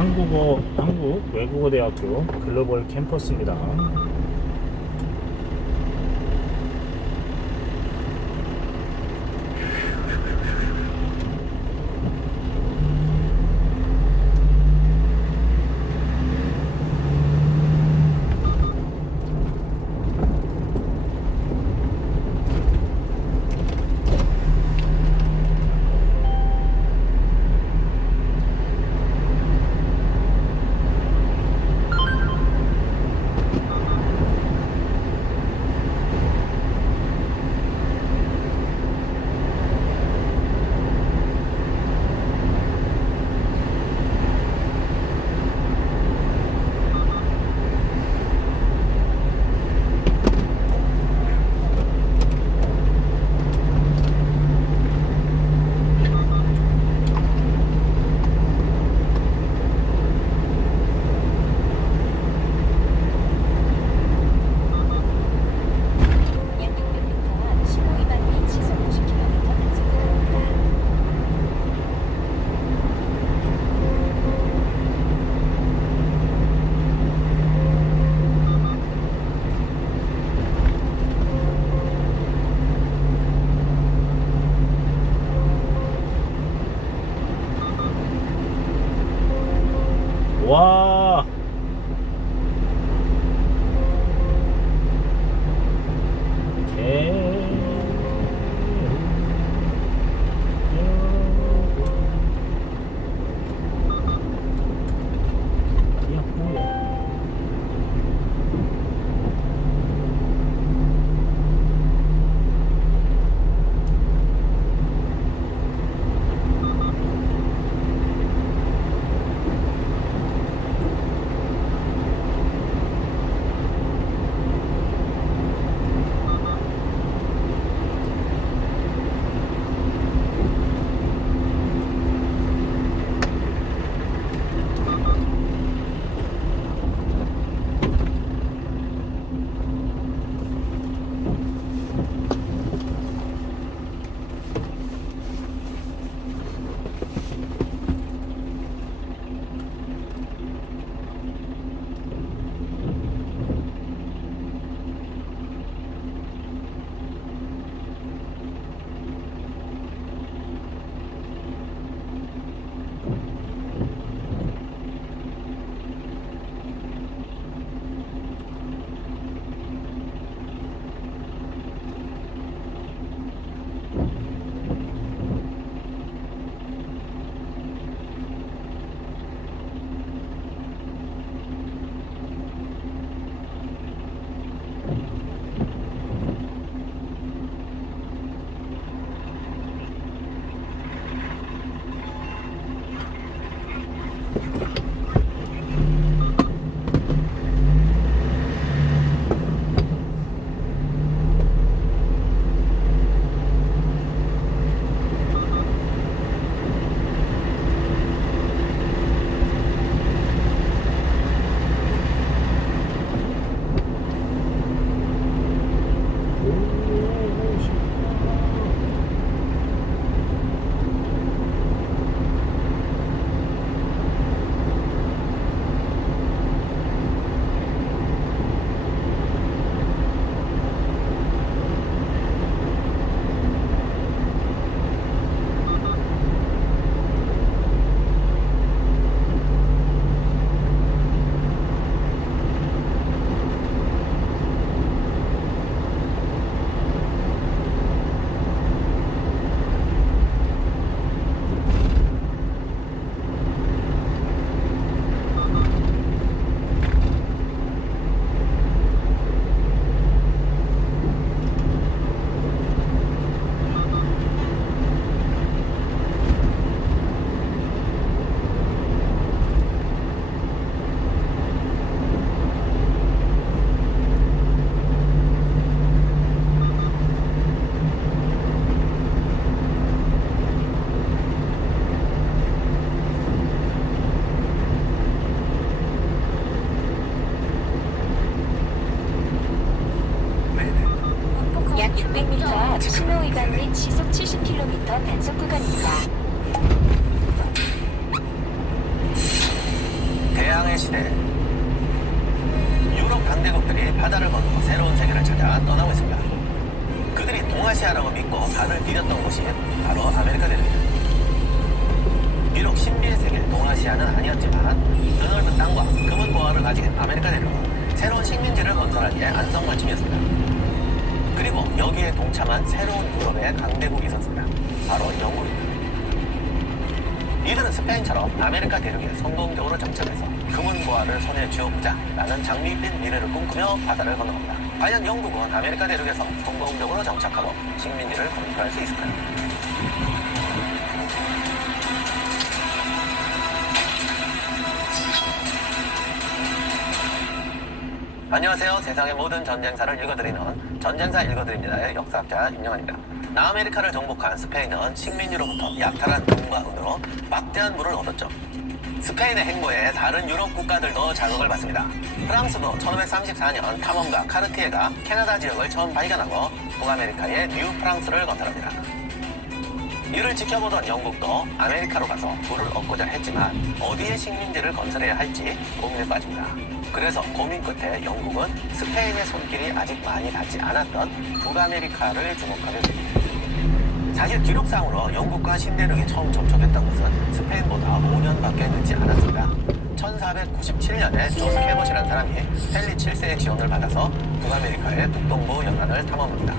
한국 외국어대학교 글로벌 캠퍼스입니다. 약 600m 15위반 및 시속 50km 단속구간입니다. 와, 개. 시대, 유럽 강대국들이 바다를 건너 새로운 세계를 찾아 떠나고 있습니다. 그들이 동아시아라고 믿고 발을 디뎠던 곳이 바로 아메리카 대륙입니다. 비록 신비의 세계 동아시아는 아니었지만 드넓은 땅과 금은 보화를 가진 아메리카 대륙은 새로운 식민지를 건설할 때 안성맞춤이었습니다. 그리고 여기에 동참한 새로운 유럽의 강대국이 있었습니다. 바로 영국입니다. 이들은 스페인처럼 아메리카 대륙에 성공적으로 정착해서 금은 보화를 손에 쥐어보자 라는 장밋빛 미래를 꿈꾸며 바다를 건너갑니다. 과연 영국은 아메리카 대륙에서 성공적으로 정착하고 식민지를 건설할 수 있을까요? 안녕하세요. 세상의 모든 전쟁사를 읽어드리는 전쟁사 읽어드립니다의 역사학자 임영환입니다. 남아메리카를 정복한 스페인은 식민지로부터 약탈한 금과 은으로 막대한 부를 얻었죠. 스페인의 행보에 다른 유럽 국가들도 자극을 받습니다. 프랑스도 1534년 탐험가 카르티에가 캐나다 지역을 처음 발견하고 북아메리카의 뉴 프랑스를 건설합니다. 이를 지켜보던 영국도 아메리카로 가서 부를 얻고자 했지만 어디에 식민지를 건설해야 할지 고민에 빠집니다. 그래서 고민 끝에 영국은 스페인의 손길이 아직 많이 닿지 않았던 북아메리카를 주목하게 됩니다. 사실 기록상으로 영국과 신대륙이 처음 접촉했던 것은 스페인보다 5년밖에 늦지 않았습니다. 1497년에 존 캐봇이라는 사람이 헨리 7세의 지원을 받아서 북아메리카의 북동부 연안을 탐험합니다.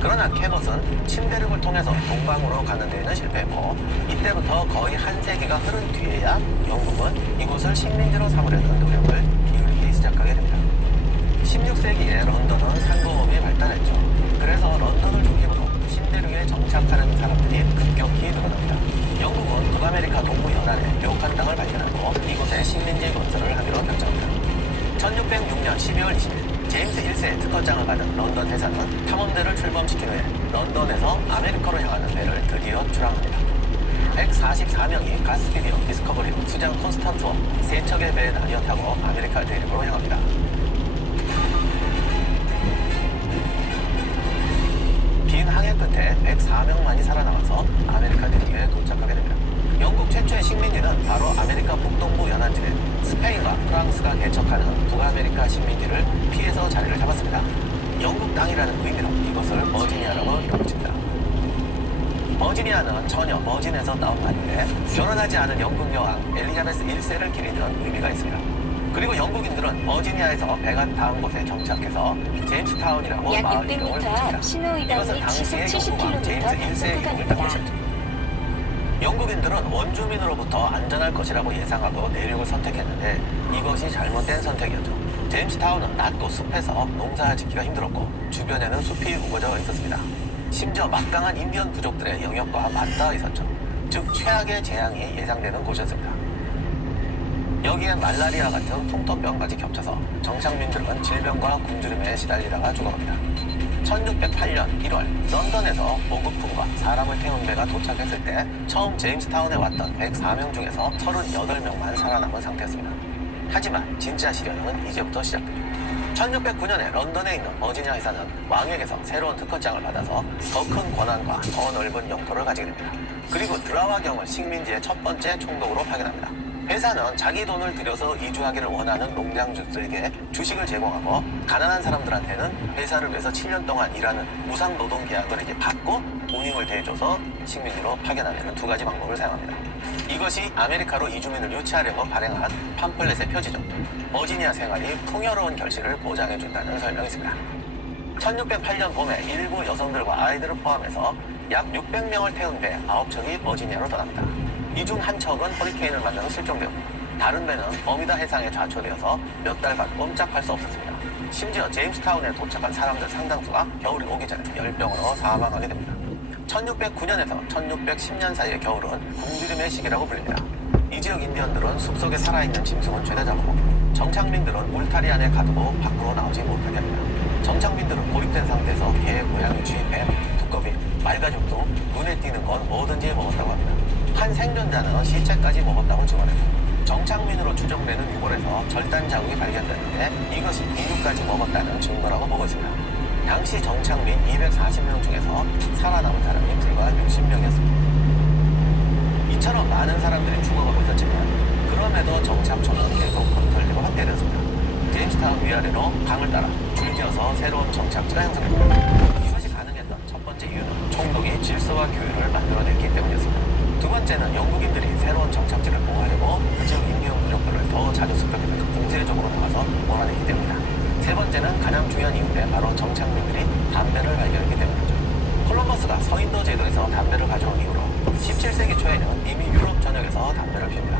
그러나 캐봇은 신대륙을 통해서 동방으로 가는 데에는 실패했고 이때부터 거의 한 세기가 흐른 뒤에야 영국은 이곳을 식민지로 삼으려는 노력을 기울이기 시작하게 됩니다. 16세기에 런던은 상공업이 발달했죠. 그래서 런던을 중심으로 신대륙에 정착하는 사람들이 급격히 늘어납니다. 영국은 북아메리카 동부 연안에 묘한 땅을 발견하고 이곳에 식민지 건설을 하기로 결정합니다. 1606년 12월 20일 제임스 1세의 특허장을 받은 런던 회사는 탐험대를 출범시킨 후에 런던에서 아메리카로 향하는 배를 드디어 출항합니다. 144명이 가스피디어, 디스커버리, 수장 콘스탄트와 세 척의 배에 나뉘어 타고 아메리카 대륙으로 향합니다. 긴 항해 끝에 104명만이 살아남아서 아메리카 대륙에 도착하게 됩니다. 영국 최초의 식민지는 바로 아메리카 북동부 연안지대 스페인과 프랑스가 개척하는 북아메리카 식민지를 피해서 자리를 잡았습니다. 영국 땅이라는 의미로 이것을 버지니아라고 이름붙입니다. 버지니아는 처녀 버진에서 나온 말인데 결혼하지 않은 영국 여왕 엘리자베스 1세를 기리는 의미가 있습니다. 그리고 영국인들은 버지니아에서 배가 닿은 곳에 정착해서 제임스타운이라고 약 마을 이름을 600m 붙입니다. 앞 신호 위반 이것은 및 시속 당시의 영국 왕 70km 제임스 1세의 이름을 단속 닦고 있었죠. 구간입니다. 영국인들은 원주민으로부터 안전할 것이라고 예상하고 내륙을 선택했는데 이것이 잘못된 선택이었죠. 제임스타운은 낮고 숲에서 농사짓기가 힘들었고 주변에는 숲이 우거져 있었습니다. 심지어 막강한 인디언 부족들의 영역과 맞닿아 있었죠. 즉 최악의 재앙이 예상되는 곳이었습니다. 여기에 말라리아 같은 풍토병까지 겹쳐서 정착민들은 질병과 굶주림에 시달리다가 죽어갑니다. 1608년 1월 런던에서 보급품과 사람을 태운 배가 도착했을 때 처음 제임스타운에 왔던 104명 중에서 38명만 살아남은 상태였습니다. 하지만 진짜 시련은 이제부터 시작됩니다. 1609년에 런던에 있는 버지니아 회사는 왕에게서 새로운 특허장을 받아서 더 큰 권한과 더 넓은 영토를 가지게 됩니다. 그리고 드라와경을 식민지의 첫 번째 총독으로 파견합니다. 회사는 자기 돈을 들여서 이주하기를 원하는 농장주들에게 주식을 제공하고 가난한 사람들한테는 회사를 위해서 7년 동안 일하는 무상 노동 계약을 이제 받고 운임을 대줘서 식민지로 파견하는 두 가지 방법을 사용합니다. 이것이 아메리카로 이주민을 유치하려고 발행한 팜플렛의 표지죠. 버지니아 생활이 풍요로운 결실을 보장해준다는 설명이 있습니다. 1608년 봄에 일부 여성들과 아이들을 포함해서 약 600명을 태운 배 9척이 버지니아로 떠납니다. 이 중 한 척은 허리케인을 맞아서 실종되고 다른 배는 버뮤다 해상에 좌초되어서 몇 달간 꼼짝할 수 없었습니다. 심지어 제임스타운에 도착한 사람들 상당수가 겨울이 오기 전에 열병으로 사망하게 됩니다. 1609년에서 1610년 사이의 겨울은 굶주림의 시기라고 불립니다. 이 지역 인디언들은 숲속에 살아있는 짐승은 죄다 잡고 정착민들은 울타리 안에 가두고 밖으로 나오지 못하게 합니다. 정착민들은 고립된 상태에서 개, 고양이, 쥐, 뱀, 두꺼비, 말가죽 등 눈에 띄는 건 뭐든지 먹었다고 합니다. 한 생존자는 시체까지 먹었다고 증언했고 정착민으로 추정되는 유골에서 절단 자국이 발견됐는데 이것이 인류까지 먹었다는 증거라고 보고 있습니다. 당시 정착민 240명 중에서 살아남은 사람이 불과 60명이었습니다. 이처럼 많은 사람들이 죽어가고 있었지만 그 그럼에도 정착촌은 계속 건설되고 확대됐습니다. 제임스타운 위아래로 강을 따라 줄지어서 새로운 정착지가 형성됩니다. 이것이 가능했던 첫 번째 이유는 총독이 질서와 규율을 만들어냈기 때문이었습니다. 두 번째는 영국인들이 새로운 정착지를 보호하려고 지역 인명 무력들을 더 자주 습격하면서 공세적으로 나가서 몰아내기 때문이다. 세 번째는 가장 중요한 이유인데 바로 정착민들이 담배를 발견했기 때문이죠. 콜럼버스가 서인도 제도에서 담배를 가져온 이후로 17세기 초에는 이미 유럽 전역에서 담배를 핍니다.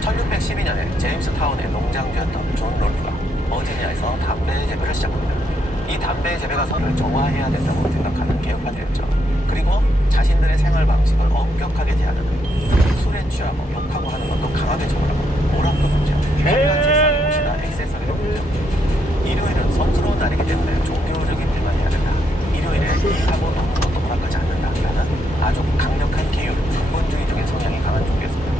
1612년에 제임스 타운의 농장주였던 존 롤프가 버지니아에서 담배 재배를 시작합니다. 이 담배 재배가 서를 정화해야 된다고 생각하는 개혁파들이었죠. 그리고 자신들의 생활 방식을 엄격하게 대하는 술에 취하고 욕하고 하는 것도 강하게 처벌하고 오락도 금지하고 인간 세상의 옷이나 액세서리도 금지하고 일요일은 선스러운 날이기 때문에 종교적인 일만 해야 된다. 일요일에 일하고 노는 것도 허락하지 않는다라는 아주 강력한 계율, 근본주의적인 성향이 강한 종교였습니다.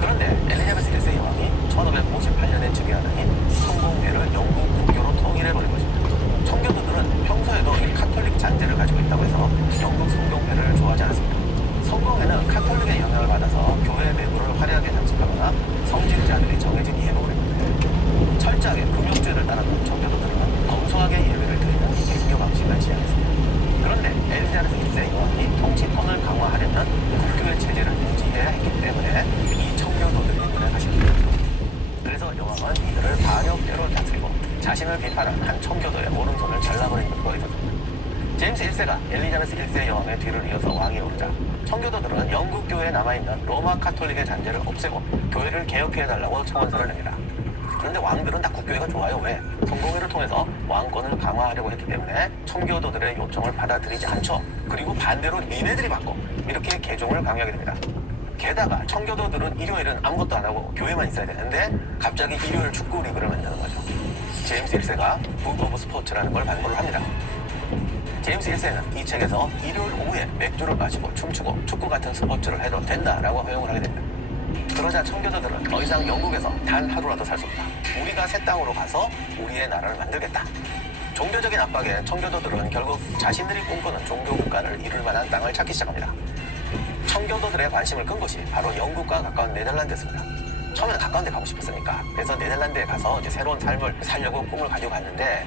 그런데 엘리자베스 1세 여왕이 1558년에 즉위하더니 성공회를 영국 국교로 통일해버린 것입니다. 청교도들은 평소에도 이 카톨릭 잔재를 가지고 있다고 해서 영국 성공회를 좋아하지 않았습니다. 성공회는 카톨릭의 영향을 받아서 교회 내부를 화려하게 장식하거나 성직자들이 정해진 예복을 했는데 철저하게 금욕죄를 따랐던 청교도들은 검소하게 예배를 드리는 개교 방식을 지향했습니다. 그런데 엘리자베스 1세 여왕이 통치권을 강화하려면 국교의 체제를 유지해야 했기 때문에 이 청교도들이 눈에 가십니다. 그래서 여왕은 이들을 반역죄로 다스리고 자신을 비판한 한 청교도의 오른손을 잘라버린 것도 있었습니다. 제임스 1세가 엘리자베스 1세 여왕의 뒤를 이어서 왕이 오르자 청교도들은 영국 교회에 남아있는 로마 카톨릭의 잔재를 없애고 교회를 개혁해달라고 청원서를 냅니다. 그런데 왕들은 다 국교회가 좋아요. 왜? 성공회를 통해서 왕권을 강화하려고 했기 때문에 청교도들의 요청을 받아들이지 않죠. 그리고 반대로 니네들이 받고 이렇게 개종을 강요하게 됩니다. 게다가 청교도들은 일요일은 아무것도 안 하고 교회만 있어야 되는데 갑자기 일요일 축구 리그를 만드는 거죠. 제임스 1세가 북 오브 스포츠라는 걸 발표를 합니다. 제임스 1세는 이 책에서 일요일 오후에 맥주를 마시고 춤추고 축구 같은 스포츠를 해도 된다라고 허용을 하게 됩니다. 그러자 청교도들은 더 이상 영국에서 단 하루라도 살 수 없다. 우리가 새 땅으로 가서 우리의 나라를 만들겠다. 종교적인 압박에 청교도들은 결국 자신들이 꿈꾸는 종교 국가를 이룰 만한 땅을 찾기 시작합니다. 청교도들의 관심을 끈 곳이 바로 영국과 가까운 네덜란드였습니다. 처음에는 가까운 데 가고 싶었으니까 그래서 네덜란드에 가서 이제 새로운 삶을 살려고 꿈을 가지고 갔는데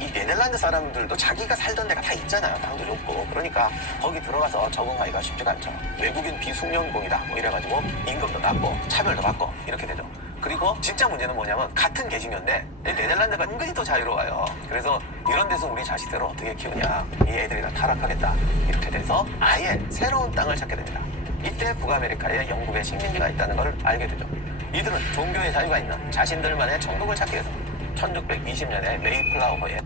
이 네덜란드 사람들도 자기가 살던 데가 다 있잖아요. 땅도 좋고. 그러니까 거기 들어가서 적응하기가 쉽지가 않죠. 외국인 비숙련공이다 뭐 이래가지고 임금도 낮고 차별도 받고 이렇게 되죠. 그리고 진짜 문제는 뭐냐면 같은 개신교인데 네덜란드가 은근히 더 자유로워요. 그래서 이런 데서 우리 자식들을 어떻게 키우냐, 이 애들이 다 타락하겠다 이렇게 돼서 아예 새로운 땅을 찾게 됩니다. 이때 북아메리카에 영국의 식민지가 있다는 걸 알게 되죠. 이들은 종교의 자유가 있는 자신들만의 천국을 찾기 위해서 1620년에 메이플라워에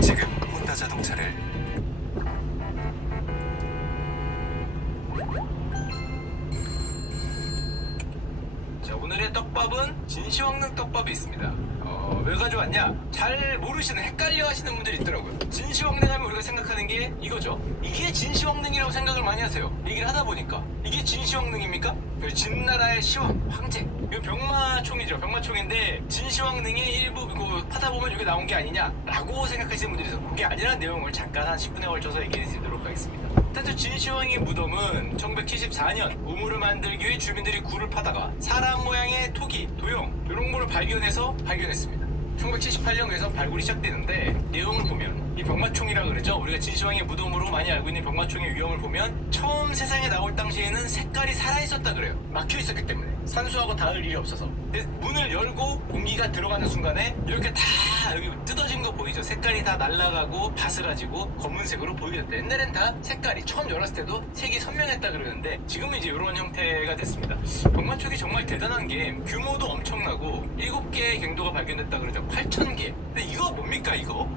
지금 혼다 자동차를 자, 오늘의 떡밥은 진시황릉 떡밥이 있습니다. 왜 가져왔냐? 잘 모르시는, 헷갈려 하시는 분들이 있더라고요. 진시황릉 하면 우리가 생각하는 게 이거죠. 이게 진시황릉이라고 생각을 많이 하세요. 얘기를 하다 보니까. 이게 진시황릉입니까? 진나라의 시황, 황제. 이거 병마총이죠. 병마총인데 진시황릉의 일부 하다 보면 이게 나온 게 아니냐라고 생각하시는 분들이 있어요. 그게 아니라는 내용을 잠깐 한 10분에 걸쳐서 얘기해 드리도록 하겠습니다. 일단 진시황의 무덤은 1974년 우물을 만들기 위해 주민들이 굴을 파다가 사람 모양의 토기, 도형 이런 거를 발견했습니다. 1978년 그래서 발굴이 시작되는데 내용을 보면 이 병마총이라 그러죠. 우리가 진시황의 무덤으로 많이 알고 있는 병마총의 위험을 보면 처음 세상에 나올 당시에는 색깔이 살아있었다 그래요. 막혀 있었기 때문에 산수하고 닿을 일이 없어서. 근데 문을 열고 공기가 들어가는 순간에 이렇게 다 여기 뜯어진 거 보이죠? 색깔이 다 날아가고 바스라지고 검은색으로 보이게 됐다. 옛날엔 다 색깔이 처음 열었을 때도 색이 선명했다 그러는데 지금은 이제 이런 형태가 됐습니다. 병마촉이 정말 대단한 게 규모도 엄청나고 7개의 갱도가 발견됐다 그러죠. 8,000개. 근데 이거 뭡니까 이거?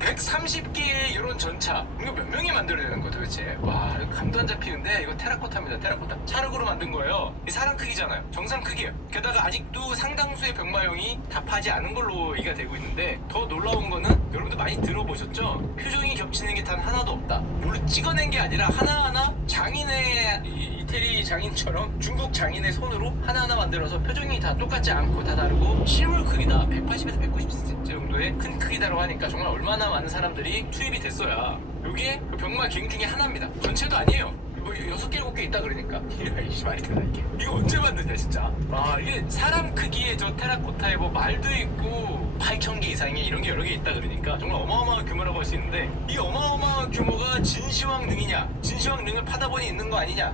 130개의 이런 전차. 이거 몇 명이 만들어내는 거야 도대체? 와, 이거 감도 안 잡히는데 이거 테라코타입니다. 테라코타. 찰흙으로 만든 거예요. 이 사람 크기잖아요. 정상 크기예요. 게다가 아직도 상당수의 병마용이 답하지 않은 걸로 얘기가 되고 있는데 더 놀라운 거는 여러분들 많이 들어보셨죠? 표정이 겹치는 게 단 하나도 없다. 물을 찍어낸 게 아니라 하나하나 장인의 이태리 장인처럼 중국 장인의 손으로 하나하나 만들어서 표정이 다 똑같지 않고 다 다르고 실물 크기다 180에서 190cm 정도의 큰 크기다라고 하니까 정말 얼마나 많은 사람들이 투입이 됐어야 이게 그 병마 갱 중에 하나입니다. 전체도 아니에요. 뭐 6개, 7개 있다 그러니까 이게 말이 되나 이게? 이거 언제 만드냐 진짜? 와, 이게 사람 크기의 저 테라코타에 뭐 말도 있고 8,000개 이상의 이런 게 여러 개 있다 그러니까 정말 어마어마한 규모라고 할 수 있는데 이 어마어마한 규모가 진시황릉이냐? 진시황릉을 파다 보니 있는 거 아니냐?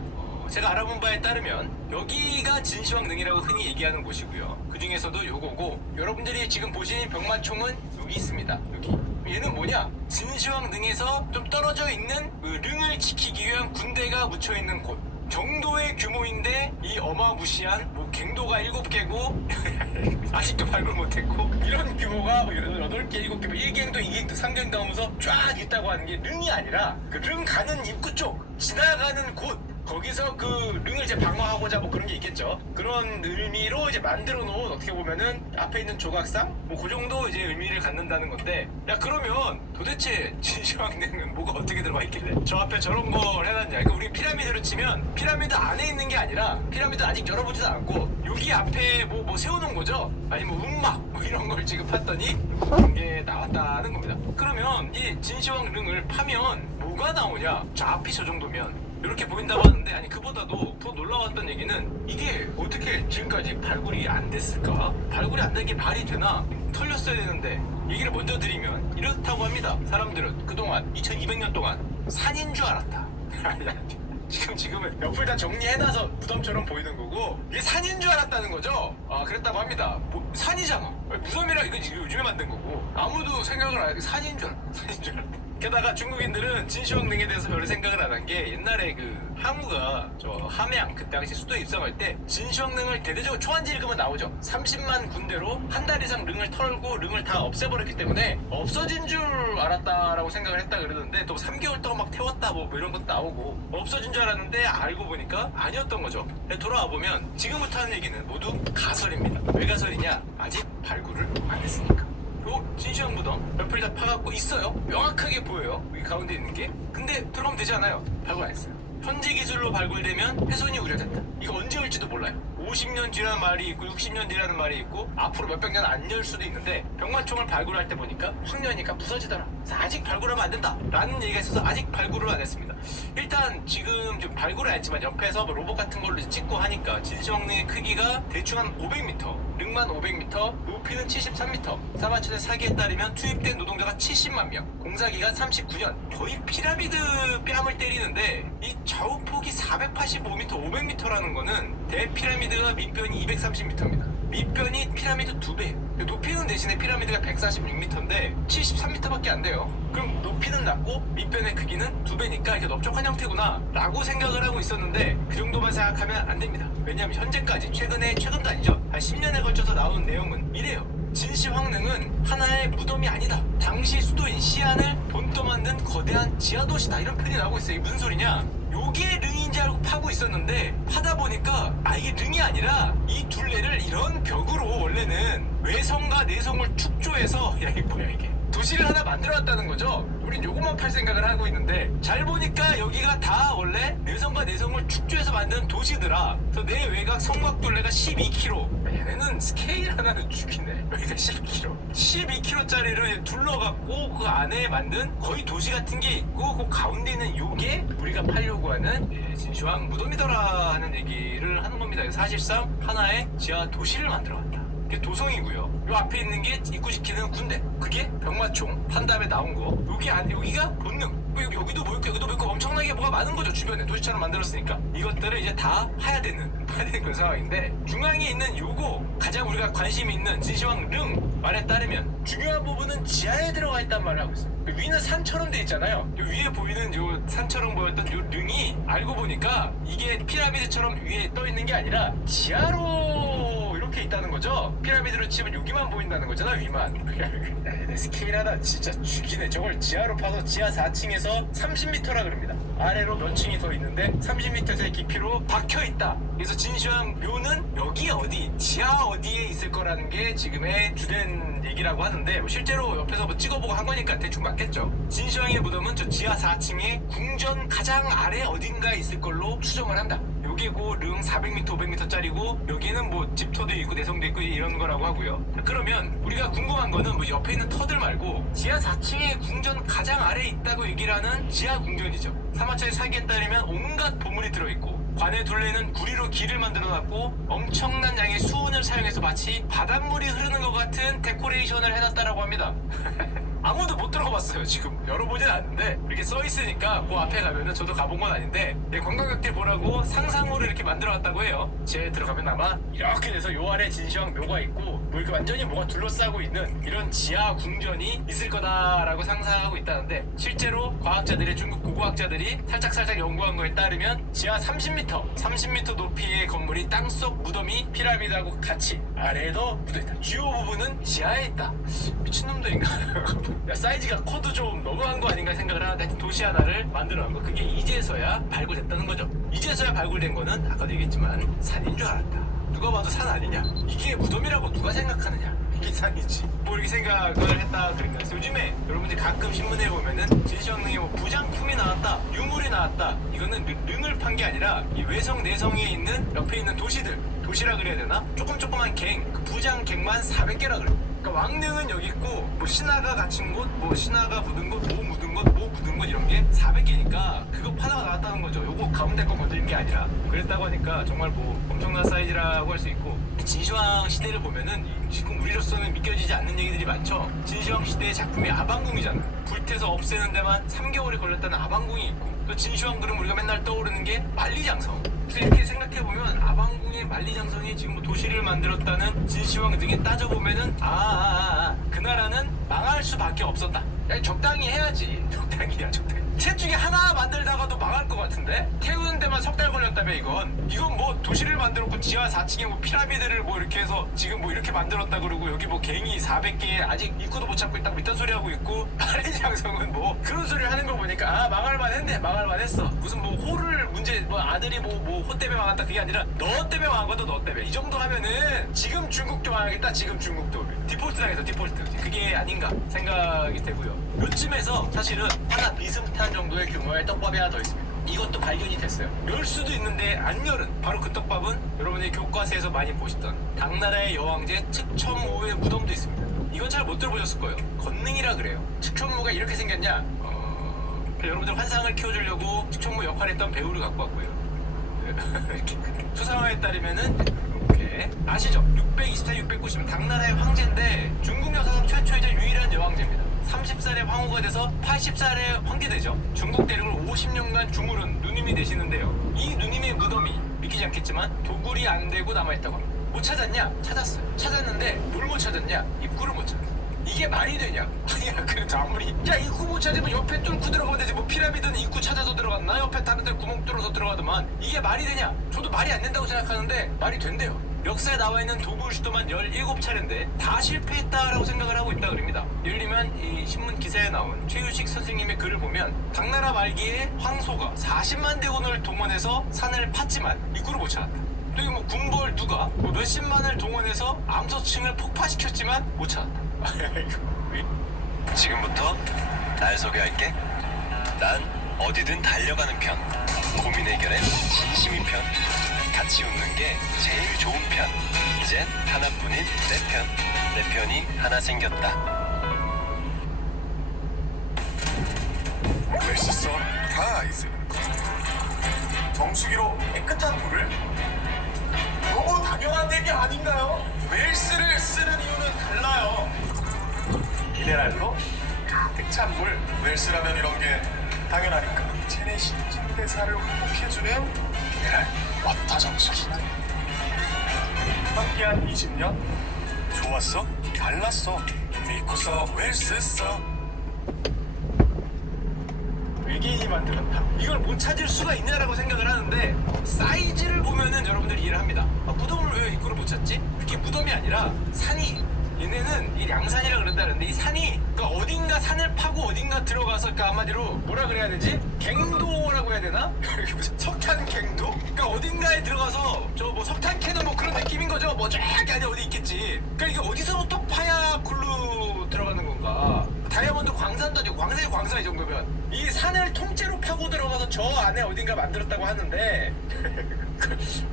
제가 알아본 바에 따르면 여기가 진시황릉이라고 흔히 얘기하는 곳이고요. 그 중에서도 요거고 여러분들이 지금 보신 병마총은 여기 있습니다. 여기. 얘는 뭐냐? 진시황릉에서 좀 떨어져 있는 그 릉을 지키기 위한 군대가 묻혀 있는 곳 정도의 규모인데 이 어마무시한 뭐 갱도가 7개고 아직도 발굴 못했고 이런 규모가 8개, 7개, 1갱도, 2갱도, 3갱도 하면서 쫙 있다고 하는 게 릉이 아니라 그 릉 가는 입구 쪽 지나가는 곳 거기서 그 릉을 이제 방어하고자 뭐 그런 게 있겠죠. 그런 의미로 이제 만들어 놓은 어떻게 보면은 앞에 있는 조각상 뭐 그 정도 이제 의미를 갖는다는 건데 야 그러면 도대체 진시황릉은 뭐가 어떻게 들어가 있길래 저 앞에 저런 걸 해놨냐. 그러니까 우리 피라미드로 치면 피라미드 안에 있는 게 아니라 피라미드 아직 열어보지도 않고 여기 앞에 뭐 세워놓은 거죠. 아니면 운막 뭐 이런 걸 지금 팠더니 그런 게 나왔다는 겁니다. 그러면 이 진시황릉을 파면 뭐가 나오냐. 저 앞이 저 정도면 이렇게 보인다고 하는데 아니 그보다도 더 놀라웠던 얘기는 이게 어떻게 지금까지 발굴이 안 됐을까? 발굴이 안 된 게 말이 되나? 털렸어야 되는데 얘기를 먼저 드리면 이렇다고 합니다. 사람들은 그동안 2200년 동안 산인 줄 알았다. 지금은 옆을 다 정리해놔서 무덤처럼 보이는 거고 이게 산인 줄 알았다는 거죠. 아 그랬다고 합니다. 뭐, 산이잖아. 무덤이라 이거 지금 요즘에 만든 거고 아무도 생각을 안 해. 산인 줄 알았다. 게다가 중국인들은 진시황릉에 대해서 별로 생각을 안 한 게 옛날에 그 항우가 저 함양 그 당시 수도에 입성할 때 진시황릉을 대대적으로 초안지 읽으면 나오죠. 30만 군대로 한 달 이상 릉을 털고 릉을 다 없애버렸기 때문에 없어진 줄 알았다라고 생각을 했다 그러는데 또 3개월 동안 막 태웠다 뭐 이런 것도 나오고 없어진 줄 알았는데 알고 보니까 아니었던 거죠. 돌아와 보면 지금부터 하는 얘기는 모두 가설입니다. 왜 가설이냐? 아직 발굴을 안 했으니까. 요 진시황 무덤 옆을 다 파갖고 있어요. 명확하게 보여요. 여기 가운데 있는 게. 근데 들어가면 되지 않아요? 발굴 안 했어요. 현재 기술로 발굴되면 훼손이 우려된다. 이거 언제 올지도 몰라요. 50년 뒤라는 말이 있고 60년 뒤라는 말이 있고 앞으로 몇백 년 안 열 수도 있는데 병마총을 발굴할 때 보니까 확 여니까 부서지더라. 그래서 아직 발굴하면 안 된다 라는 얘기가 있어서 아직 발굴을 안 했습니다. 일단 지금 좀 발굴을 안 했지만 옆에서 뭐 로봇 같은 걸로 찍고 하니까 진시황릉의 크기가 대충 한 500m 릉만 500m, 높이는 73m. 사마천의 사기에 따르면 투입된 노동자가 70만 명, 공사기간 39년. 거의 피라미드 뺨을 때리는데 이 좌우폭이 485m, 500m라는 거는 대피라미드가 밑변이 230m입니다. 밑변이 피라미드 2배. 높이는 대신에 피라미드가 146m인데 73m밖에 안 돼요. 그럼 높이는 낮고 밑변의 크기는 2배니까 이렇게 넓적한 형태구나 라고 생각을 하고 있었는데 그 정도만 생각하면 안 됩니다. 왜냐하면 현재까지 최근도 아니죠. 한 10년에 걸쳐서 나온 내용은 이래요. 진시황릉은 하나의 무덤이 아니다. 당시 수도인 시안을 본떠 만든 거대한 지하도시다. 이런 표현이 나오고 있어요. 이게 무슨 소리냐? 요게 릉인지 알고 파고 있었는데 파다 보니까 이게 릉이 아니라 이 둘레를 이런 벽으로 원래는 외성과 내성을 축조해서 야 이게 뭐야 이게 도시를 하나 만들어놨다는 거죠. 우린 요것만 팔 생각을 하고 있는데 잘 보니까 여기가 다 원래 내성과 내성을 축조해서 만든 도시더라. 그래서 내 외곽 성곽 둘레가 12km. 얘네는 스케일 하나는 죽이네. 여기가 12km. 12km짜리를 둘러갖고 그 안에 만든 거의 도시 같은 게 있고 그 가운데 있는 요게 우리가 팔려고 하는 진시황 무덤이더라 하는 얘기를 하는 겁니다. 사실상 하나의 지하 도시를 만들어왔다. 이게 도성이고요. 요 앞에 있는 게 입구시키는 군대. 그게 병마총 판 다음에 나온 거. 여기가 본능. 뭐 여기도 뭐 있고 여기도 뭐 있고 엄청나게 뭐가 많은 거죠. 주변에 도시처럼 만들었으니까 이것들을 이제 다 파야 되는 그런 상황인데, 중앙에 있는 요거 가장 우리가 관심 있는 진시황 릉 말에 따르면 중요한 부분은 지하에 들어가 있단 말을 하고 있어요. 위는 산처럼 돼 있잖아요. 요 위에 보이는 요 산처럼 보였던 요 릉이 알고 보니까 이게 피라미드처럼 위에 떠 있는 게 아니라 지하로 이렇게 있다는 거죠. 피라미드로 치면 여기만 보인다는 거잖아, 위만. 야, 얘네 스케일 하나 진짜 죽이네. 저걸 지하로 파서 지하 4층에서 30m라 그럽니다. 아래로 몇 층이 더 있는데 30m의 깊이로 박혀 있다. 그래서 진시황 묘는 여기 어디, 지하 어디에 있을 거라는 게 지금의 주된 얘기라고 하는데, 뭐 실제로 옆에서 뭐 찍어보고 한 거니까 대충 맞겠죠. 진시황의 무덤은 저 지하 4층에 궁전 가장 아래 어딘가에 있을 걸로 추정을 한다. 여기 릉 400m, 500m짜리고 여기는 뭐 집터도 있고 내성도 있고 이런 거라고 하고요. 그러면 우리가 궁금한 거는 뭐 옆에 있는 터들 말고 지하 4층에 궁전 가장 아래에 있다고 얘기를 하는 지하 궁전이죠. 사마천의 사기에 따르면 온갖 보물이 들어있고, 관의 둘레는 구리로 길을 만들어놨고 엄청난 양의 수은을 사용해서 마치 바닷물이 흐르는 것 같은 데코레이션을 해놨다라고 합니다. 아무도 못 들어가봤어요. 지금 열어보진 않는데 이렇게 써있으니까 그 앞에 가면은, 저도 가본 건 아닌데 관광객들 보라고 상상으로 이렇게 만들어놨다고 해요. 지하에 들어가면 아마 이렇게 돼서 요 아래 진시황 묘가 있고 뭐 이렇게 완전히 뭐가 둘러싸고 있는 이런 지하 궁전이 있을 거다라고 상상하고 있다는데, 실제로 과학자들이, 중국 고고학자들이 살짝 연구한 거에 따르면 지하 30m 높이의 건물이 땅속 무덤이 피라미드하고 같이 아래에도 묻어있다. 주요 부분은 지하에 있다. 미친놈들인가? 야, 사이즈가 커도 좀 너무한 거 아닌가 생각을 하는데, 하여튼 도시 하나를 만들어 놓은 거, 그게 이제서야 발굴됐다는 거죠. 이제서야 발굴된 거는 아까도 얘기했지만 산인 줄 알았다. 누가 봐도 산 아니냐? 이게 무덤이라고 누가 생각하느냐? 이게 산이지. 뭐 이렇게 생각을 했다 그러니까. 요즘에 여러분들이 가끔 신문에 보면은 진시황릉에 뭐 부장품이 나왔다, 유물이 나왔다. 이거는 릉을 판 게 아니라 이 외성 내성에 있는 옆에 있는 도시라 그래야 되나? 조그만 갱, 그 부장갱만 400개라 그래. 그러니까 왕릉은 여기 있고, 뭐 신화가 갇힌 곳, 뭐 신화가 묻은 곳, 뭐 묻은 곳 이런 게 400개니까 그거 파다가 나왔다는 거죠. 요거 가운데 거 건드린 게 아니라. 그랬다고 하니까 정말 뭐 엄청난 사이즈라고 할 수 있고, 진시황 시대를 보면은 지금 우리로서는 믿겨지지 않는 얘기들이 많죠. 진시황 시대의 작품이 아방궁이잖아. 불태서 없애는 데만 3개월이 걸렸다는 아방궁이 있고, 또 진시황 그럼 우리가 맨날 떠오르는 게 만리장성. 그래서 이렇게 생각해보면 아방궁의 만리장성이 지금 뭐 도시를 만들었다는 진시황 등에 따져보면은 그 나라는 망할 수밖에 없었다. 야, 적당히 해야지. 적당히. 셋 중에 하나 만들다가도 망할 것 같은데? 태우는 데만 석 달 걸렸다며. 이건 뭐 도시를 만들었고 지하 4층에 뭐 피라미드를 뭐 이렇게 해서 지금 뭐 이렇게 만들었다 그러고, 여기 뭐 갱이 400개 아직 입구도 못 찾고 있다고 이딴 소리 하고 있고, 만리장성은 뭐 그런 소리를 하는 거 보니까 망할만 했어. 무슨 뭐 호를 문제, 뭐 아들이 뭐 호 때문에 망한다 그게 아니라 너 때문에 망한 것도 너 때문에. 이 정도 하면은 지금 중국도 망하겠다. 지금 중국도 디폴트 당해서 디폴트. 그게 아닌가 생각이 되고요. 요쯤에서 사실은 하나 비슷한 정도의 규모의 떡밥이 하나 더 있습니다. 이것도 발견이 됐어요. 열 수도 있는데 안 열은, 바로 그 떡밥은 여러분이 교과서에서 많이 보시던 당나라의 여왕제 측천무의 무덤도 있습니다. 이건 잘 못 들어보셨을 거예요. 건능이라 그래요. 측천무가 이렇게 생겼냐? 여러분들 환상을 키워주려고 측천무 역할을 했던 배우를 갖고 왔고요. 수상화에 따르면은 이렇게 아시죠? 624, 690 당나라의 황제인데 중국 역사상 최초이자 유일한 여왕제입니다. 30살에 황후가 돼서 80살에 황제되죠. 중국 대륙을 50년간 주무른 누님이 되시는데요. 이 누님의 무덤이 믿기지 않겠지만 도굴이 안 되고 남아있다고 합니다. 못 찾았냐? 찾았어요. 찾았는데 뭘 못 찾았냐? 입구를 못 찾았어요. 이게 말이 되냐? 아니야, 그래도 아무리 입구 못 찾으면 옆에 뚫고 들어가면 되지. 뭐 피라미드는 입구 찾아서 들어갔나? 옆에 다른 데 구멍 뚫어서 들어가더만. 이게 말이 되냐? 저도 말이 안 된다고 생각하는데 말이 된대요. 역사에 나와 있는 도굴 시도만 17차례인데 다 실패했다라고 생각을 하고 있다 그럽니다. 예를 들면 이 신문 기사에 나온 최유식 선생님의 글을 보면 당나라 말기에 황소가 40만 대군을 동원해서 산을 팠지만 입구를 못 찾았다. 또 뭐 군벌 누가 뭐 몇십만을 동원해서 암소층을 폭파시켰지만 못 찾았다. 지금부터 날 소개할게. 난 어디든 달려가는 편. 고민 해결엔 진심인 편. 같이 웃는 게 제일 좋은 편. 이젠 하나뿐인 내 편. 내 편이 하나 생겼다. This is some prize. 정수기로 깨끗한 물을? 너무 당연한 얘기 아닌가요? 웰스를 쓰는 이유는 달라요. 미네랄로 가득 찬 물. 웰스라면 이런 게 당연하니까 제네시 진대사를 회복해주는 미네랄 워터 정수기. 함께한 20년 좋았어? 달랐어. 믿고서 웰스 써. 외계인이 만들었다. 이걸 못 찾을 수가 있냐라고 생각을 하는데 사이즈를 보면은 여러분들 이해를 합니다. 무덤을 왜 입구를 못 찾지? 그게 무덤이 아니라 산이, 얘네는 이 양산이라 그런다는데 이 산이 그러니까 어딘가 산을 파고 어딘가 들어가서 그러니까 한마디로 뭐라 그래야 되지? 갱도라고 해야 되나? 무슨 석탄 갱도? 그러니까 어딘가에 들어가서 저 뭐 석탄 캐는 뭐 그런 느낌인 거죠. 뭐 저기 안에 어디 있겠지. 그러니까 이게 어디서부터 파야 굴로 들어가는 건가? 다이아몬드 광산도 아니고 광산이 광산 이 정도면 이 산을 통째로 파고 들어가서 저 안에 어딘가 만들었다고 하는데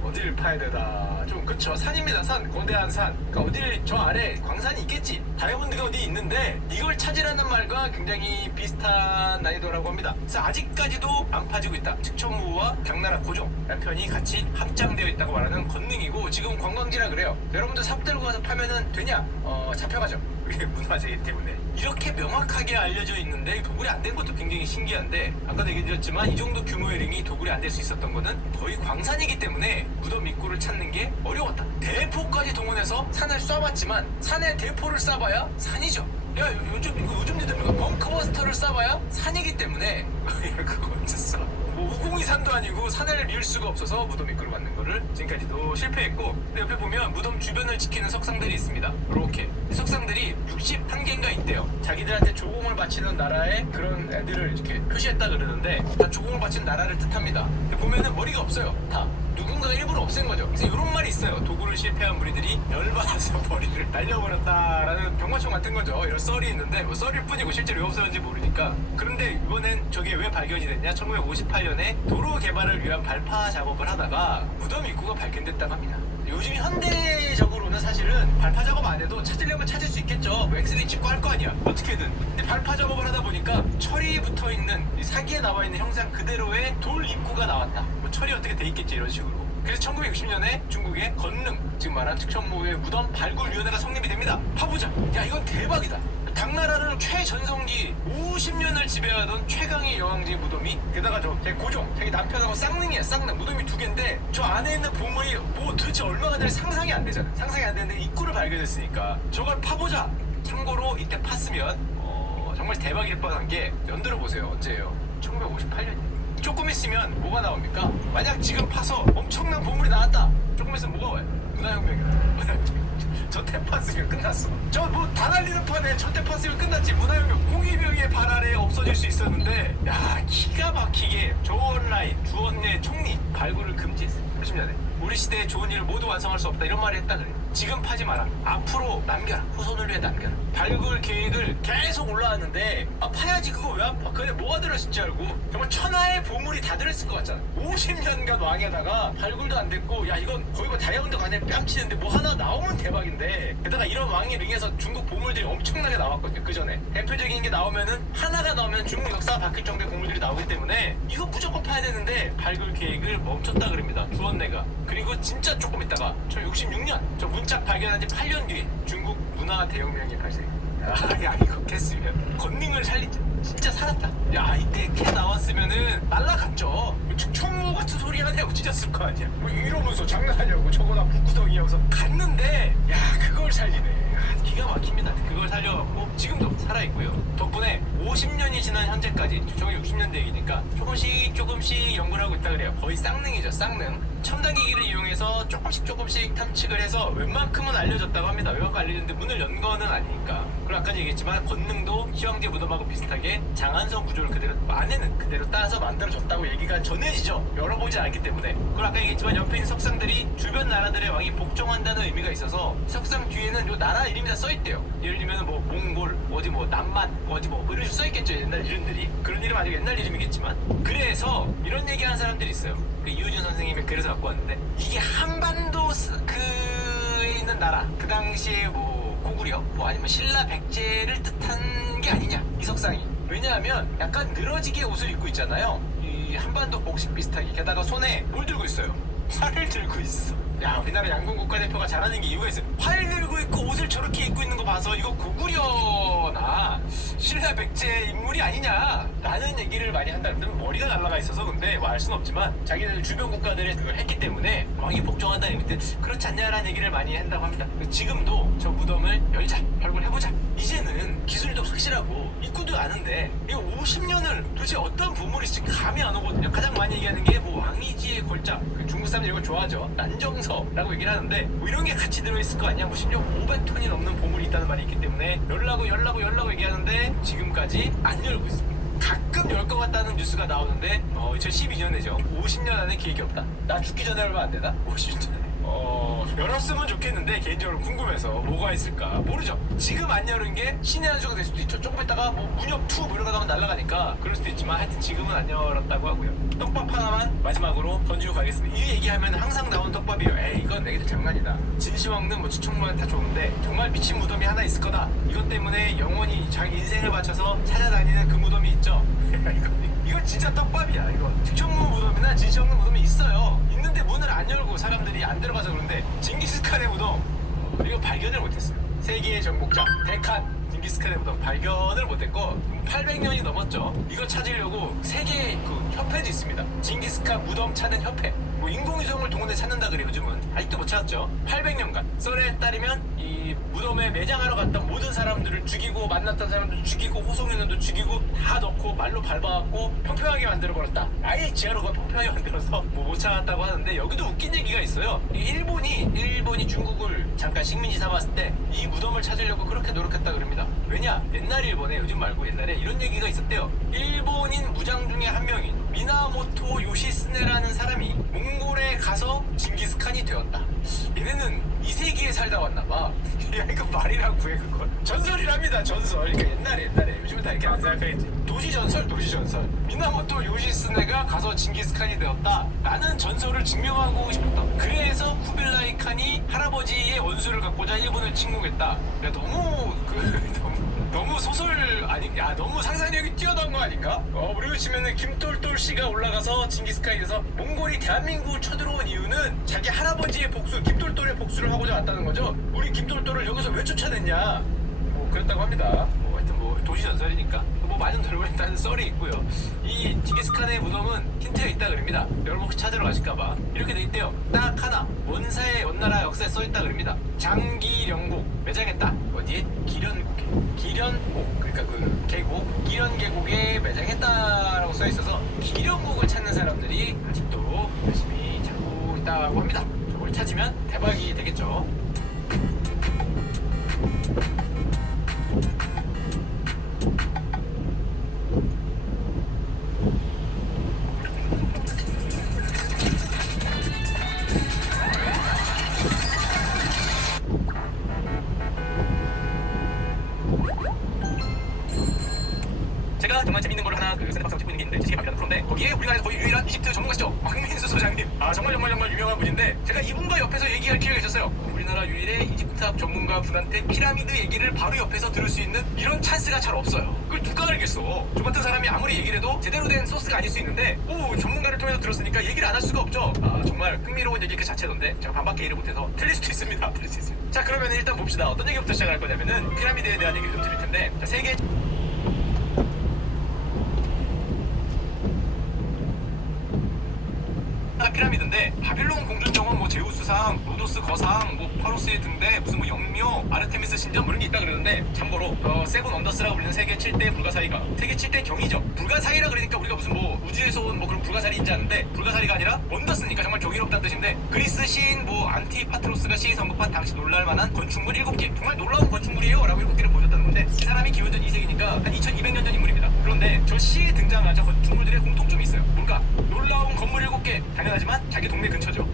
어딜 파야 되나 좀 그쵸. 산입니다. 산, 거대한 산. 그러니까 어딜 저 아래 광산이 있겠지. 다이아몬드가 어디 있는데 이걸 찾으라는 말과 굉장히 비슷한 난이도라고 합니다. 그래서 아직까지도 안 파지고 있다. 측천무와 당나라 고종 편이 같이 합장되어 있다고 말하는 권능이고 지금 관광지라 그래요. 여러분들 삽 들고 가서 파면은 되냐? 잡혀가죠. 이게 문화재이기 때문에 이렇게 명확하게 알려져 있는데 도굴이 안 된 것도 굉장히 신기한데 아까도 얘기드렸지만 이 정도 규모의 링이 도굴이 안 될 수 있었던 거는 거의 광산이기 때문에 무덤 입구를 찾는 게 어려웠다. 대포까지 동원해서 산을 쏴봤지만 산에 대포를 쏴봐야 산이죠. 야 요즘 니들 벙커버스터를 쏴봐야 산이기 때문에 그거 언제 쏴? 뭐 우공이 산도 아니고 산을 밀 수가 없어서 무덤 입구를 만든 거를 지금까지도 실패했고 근데 옆에 보면 무덤 주변을 지키는 석상들이 있습니다. 이렇게 석상들이 61개인가 있대요. 자기들한테 조공을 바치는 나라의 그런 애들을 이렇게 표시했다 그러는데 다 조공을 바치는 나라를 뜻합니다. 근데 보면은 머리가 없어요. 다 누군가가 일부러 없앤 거죠. 그래서 이런 말이 있어요. 도굴을 실패한 무리들이 열받아서 머리를 날려버렸다라는 병마총 같은 거죠. 이런 썰이 있는데 뭐 썰일 뿐이고 실제로 왜 없어졌는지 모르니까. 그런데 이번엔 저게 왜 발견이 됐냐? 1958년에 도로 개발을 위한 발파 작업을 하다가 무덤 입구가 발견됐다고 합니다. 요즘 현대적으로는 사실은 발파 작업 안 해도 찾으려면 찾을 수 있겠죠. 뭐 엑스레이 찍고 할 거 아니야. 어떻게든. 근데 발파 작업을 하다 보니까 철이 붙어 있는 이 사기에 나와 있는 형상 그대로의 돌 입구가 나왔다. 뭐 철이 어떻게 돼 있겠지 이런 식으로. 그래서 1960년에 중국의 건능, 지금 말한 측천무의 무덤 발굴위원회가 성립이 됩니다. 파보자. 야 이건 대박이다. 당나라를 최전성기 50년을 지배하던 최강의 여왕제 무덤이 게다가 저 고종, 자기 남편하고 쌍능이야. 쌍능 무덤이 2개인데 저 안에 있는 보물이 뭐 도대체 얼마가 될지 상상이 안 되잖아. 상상이 안 되는데 입구를 발견했으니까 저걸 파보자. 참고로 이때 팠으면 정말 대박일 뻔한 게 연들어 보세요. 언제예요? 1958년이에요. 조금 있으면 뭐가 나옵니까? 만약 지금 파서 엄청난 보물이 나왔다. 조금 있으면 뭐가 와요? 문화혁명이다. 저때 팠으면 끝났어. 저 뭐 다 날리는 판에 저때 팠으면 끝났지. 문화혁명 공이병의 발 아래에 없어질 수 있었는데 야 기가 막히게 조원라인 주원내 총리 발굴을 금지했어요. 80년에 우리 시대에 좋은 일을 모두 완성할 수 없다 이런 말을 했다 그래. 지금 파지 마라. 앞으로 남겨라. 후손을 위해 남겨라. 발굴 계획을 계속 올라왔는데 파야지 그거 왜 안 파? 그게 뭐가 들어있을지 알고 정말 천하의 보물이 다 들어있을 것 같잖아. 50년간 왕에다가 발굴도 안 됐고 야 이건 거의 뭐 다이아몬드 간에 뺨치는데 뭐 하나 나오면 대박인데 게다가 이런 왕의 링에서 중국 보물들이 엄청나게 나왔거든요. 그 전에 대표적인 게 나오면은 하나가 나오면 중국 역사가 바뀔 정도의 보물들이 나오기 때문에 이거 무조건 파야 되는데 발굴 계획을 멈췄다 그럽니다. 주원내가. 그리고 진짜 조금 있다가 1966년 저 문짝 발견한 지 8년 뒤에 중국 문화 대혁명이 발생. 야 이거 캤으면 건능을 살리자. 진짜 살았다. 야 이때 캐 나왔으면은 날라갔죠. 측천무 같은 소리 하냐고 찢었을 거 아니야. 뭐 이러면서 장난하냐고 저거나 북구덩이여서 갔는데 야 그걸 살리네. 기가 막힙니다. 그걸 살려갖고 지금도 살아있고요. 덕분에 50년이 지난 현재까지 1960년대 얘기니까 조금씩 연구를 하고 있다 그래요. 거의 쌍능이죠. 쌍능. 첨단 기기를 이용해서 조금씩 탐측을 해서 웬만큼은 알려졌다고 합니다. 웬만큼 알려졌는데 문을 연 거는 아니니까. 그리고 아까 얘기했지만 건능도 시황제 무덤하고 비슷하게 장안성 구조를 그대로 안에는 그대로 따서 만들어졌다고 얘기가 전해지죠. 열어보지 않았기 때문에. 그리고 아까 얘기했지만 옆에 있는 석상들이 주변 나라들의 왕이 복종한다는 의미가 있어서 석상 뒤에는 요 나라 이름이 다 써있대요. 예를 들면 뭐 몽골, 어디 뭐 남만, 어디 뭐 이런 식으로 써있겠죠. 옛날 이름들이. 그런 이름 아니고 옛날 이름이겠지만. 그래서 이런 얘기하는 사람들이 있어요. 그 이우준 선생님이 글에서 갖고 왔는데 이게 한반도 그에 있는 나라 그 당시에 뭐 고구려 뭐 아니면 신라 백제를 뜻한 게 아니냐 이 석상이. 왜냐하면 약간 늘어지게 옷을 입고 있잖아요. 이 한반도 복식 비슷하게. 게다가 손에 뭘 들고 있어요? 활을 들고 있어. 야, 우리나라 양궁 국가대표가 잘하는 게 이유가 있어요. 활 들고 있고 옷을 저렇게 입고 있는 거 봐서 이거 고구려나 신라 백제 인물이 아니냐 라는 얘기를 많이 한다는데 머리가 날라가 있어서 근데 뭐 알 수는 없지만 자기들 주변 국가들이 그걸 했기 때문에 왕이 복종한다는 의미 때문에 그렇지 않냐라는 얘기를 많이 한다고 합니다. 지금도 저 무덤을 열자, 발굴해보자. 이제는 기술도 확실하고 입구도 아는데 이거 50년을 도대체 어떤 보물이 있을지 감이 안 오거든요. 가장 많이 얘기하는 게 뭐 왕이지의 골자, 그 중국 사람들이 이걸 좋아하죠. 난정서라고 얘기를 하는데 뭐 이런 게 같이 들어있을 거 아니야. 뭐 심지어 500톤이 넘는 보물이 있다는 말이 있기 때문에 열라고 얘기하는데 지금까지 안 열고 있습니다. 가끔 열 것 같다는 뉴스가 나오는데 2012년에죠. 50년 안에 계획이 없다. 나 죽기 전에 얼마 안 되나? 50년 전에. 열었으면 좋겠는데 개인적으로 궁금해서 뭐가 있을까 모르죠. 지금 안 열은 게 신의 한 수가 될 수도 있죠. 조금 있다가 뭐 문협 2 뭐 이런 거 나오면 날아가니까 그럴 수도 있지만 하여튼 지금은 안 열었다고 하고요. 떡밥 하나만 마지막으로 던지고 가겠습니다. 이 얘기하면 항상 나오는 떡밥이에요. 에이 이건 내기들 장난이다. 진시황릉 뭐 추천문 다 좋은데 정말 미친 무덤이 하나 있을 거다. 이것 때문에 영원히 자기 인생을 바쳐서 찾아다니는 그 무덤이 있죠. 이거 진짜 떡밥이야. 이거 추천문 무덤이나 진시황릉 무덤이 있어요. 있는데 문을 안 열고 사람들이 안 들어가서 그런데 징기스칸의 무덤 이거 발견을 못했어요. 세계의 정복자 데칸 징기스칸의 무덤 발견을 못했고 800년이 넘었죠. 이거 찾으려고 세계 그 협회도 있습니다. 징기스칸 무덤 찾는 협회. 뭐 인공위성을 동원해 찾는다 그래 요즘은. 아직도 못 찾았죠. 800년간 썰에 따르면 이 무덤에 매장하러 갔던 모든 사람들을 죽이고 만났던 사람들 죽이고 호송인원도 죽이고 다 넣고 말로 밟아갖고 평평하게 만들어버렸다. 아예 지하로가 평평하게 만들어서 뭐 못 찾았다고 하는데 여기도 웃긴 얘기가 있어요. 일본이 중국을 잠깐 식민지 삼았을 때 이 무덤을 찾으려고 그렇게 노력했다 그럽니다. 왜냐? 옛날 일본에 요즘 말고 옛날에 이런 얘기가 있었대요. 일본인 무장 중에 한 명인 미나모토 요시스네라는 사람이 몽골에 가서 징기스칸이 되었다. 얘네는 2세기에 살다 왔나봐. 야 이거 말이라고 해 그걸. 전설이랍니다. 전설. 그러니까 옛날에 요즘은 다 이렇게 안 생각하겠지. 도시전설. 미나모토 요시스네가 가서 징기스칸이 되었다. 라는 전설을 증명하고 싶었다. 그래서 쿠빌라이 칸이 할아버지의 원수를 갖고자 일본을 침공했다. 야 너무 소설 아니? 야 너무 상상력이 뛰어난 거 아닌가? 그리고 치면은 김똘똘 씨가 올라가서 징기스칸이 돼서 몽골이 대한민국을 쳐들어온 이유는 자기 할아버지의 복수, 김똘똘의 복수를 하고자 왔다는 거죠. 우리 김똘똘을 여기서 왜 쫓아냈냐? 뭐 그랬다고 합니다. 뭐 하여튼 뭐 도시 전설이니까 뭐 많은 돌고 있다는 썰이 있고요. 이 징기스칸의 무덤은 힌트가 있다 그럽니다. 여러분 혹시 찾으러 가실까봐 이렇게 돼 있대요. 딱 하나 원사의 원나라 역사에 써 있다 그럽니다. 장기령곡 매장했다. 어디에? 기련곡 그러니까 그 계곡 기련 계곡에 매장했다라고 써 있어서 기련곡을 찾는 사람들이 아직도 열심히 찾고 있다고 합니다. 저걸 찾으면 대박이 되겠죠. 제가 정말 재밌는 걸 하나 그 샌드박스하고 찍고 있는 게 있는데 지식의 밥이라는 프로인데 거기에 우리나라에서 거의 유일한 이집트 전문가시죠. 박민수 소장님. 정말 유명한 분인데 제가 이분과 옆에서 얘기할 기회가 있었어요. 우리나라 유일의 이집트학 전문가 분한테 피라미드 얘기를 바로 옆에서 들을 수 있는 이런 찬스가 잘 없어요. 그걸 누가 알겠어. 저 같은 사람이 아무리 얘기를 해도 제대로 된 소스가 아닐 수 있는데 전문가를 통해서 들었으니까 얘기를 안 할 수가 없죠. 정말 흥미로운 얘기 그 자체던데 제가 반밖에 얘기를 못해서 틀릴 수도 있습니다. 자 그러면 일단 봅시다. 어떤 얘기부터 시작할 거냐면은 피라미드에 대한 얘기를 좀 드릴 텐데 자, 세계 피라미드인데 바빌론 공주정원 뭐 제우스상 로도스 거상 뭐 파로스의 등대 무슨 뭐 영묘 아르테미스 신전 뭐 이런 게 있다 그러는데 참고로 세븐 언더스라고 불리는 세계 7대 불가사리가 세계 7대 경이죠. 불가사리라 그러니까 우리가 무슨 뭐 우주에서 온 뭐 그런 불가사리인지 아는데 불가사리가 아니라 언더스니까 정말 경이롭다는 뜻인데 그리스 시인 뭐 안티파트로스가 시에서 언급한 당시 놀랄만한 건축물 7개 정말 놀라운 건축물이에요 라고 7개를 보여줬다는 건데 이 사람이 기원전 2세기니까 한 2200년 전 인물입니다. 그런데 저 시에 등장하자 건축물들의 공통점이 있어요. 뭔가 놀라운 건물 7개 당연하지만 자기 동네 근처죠.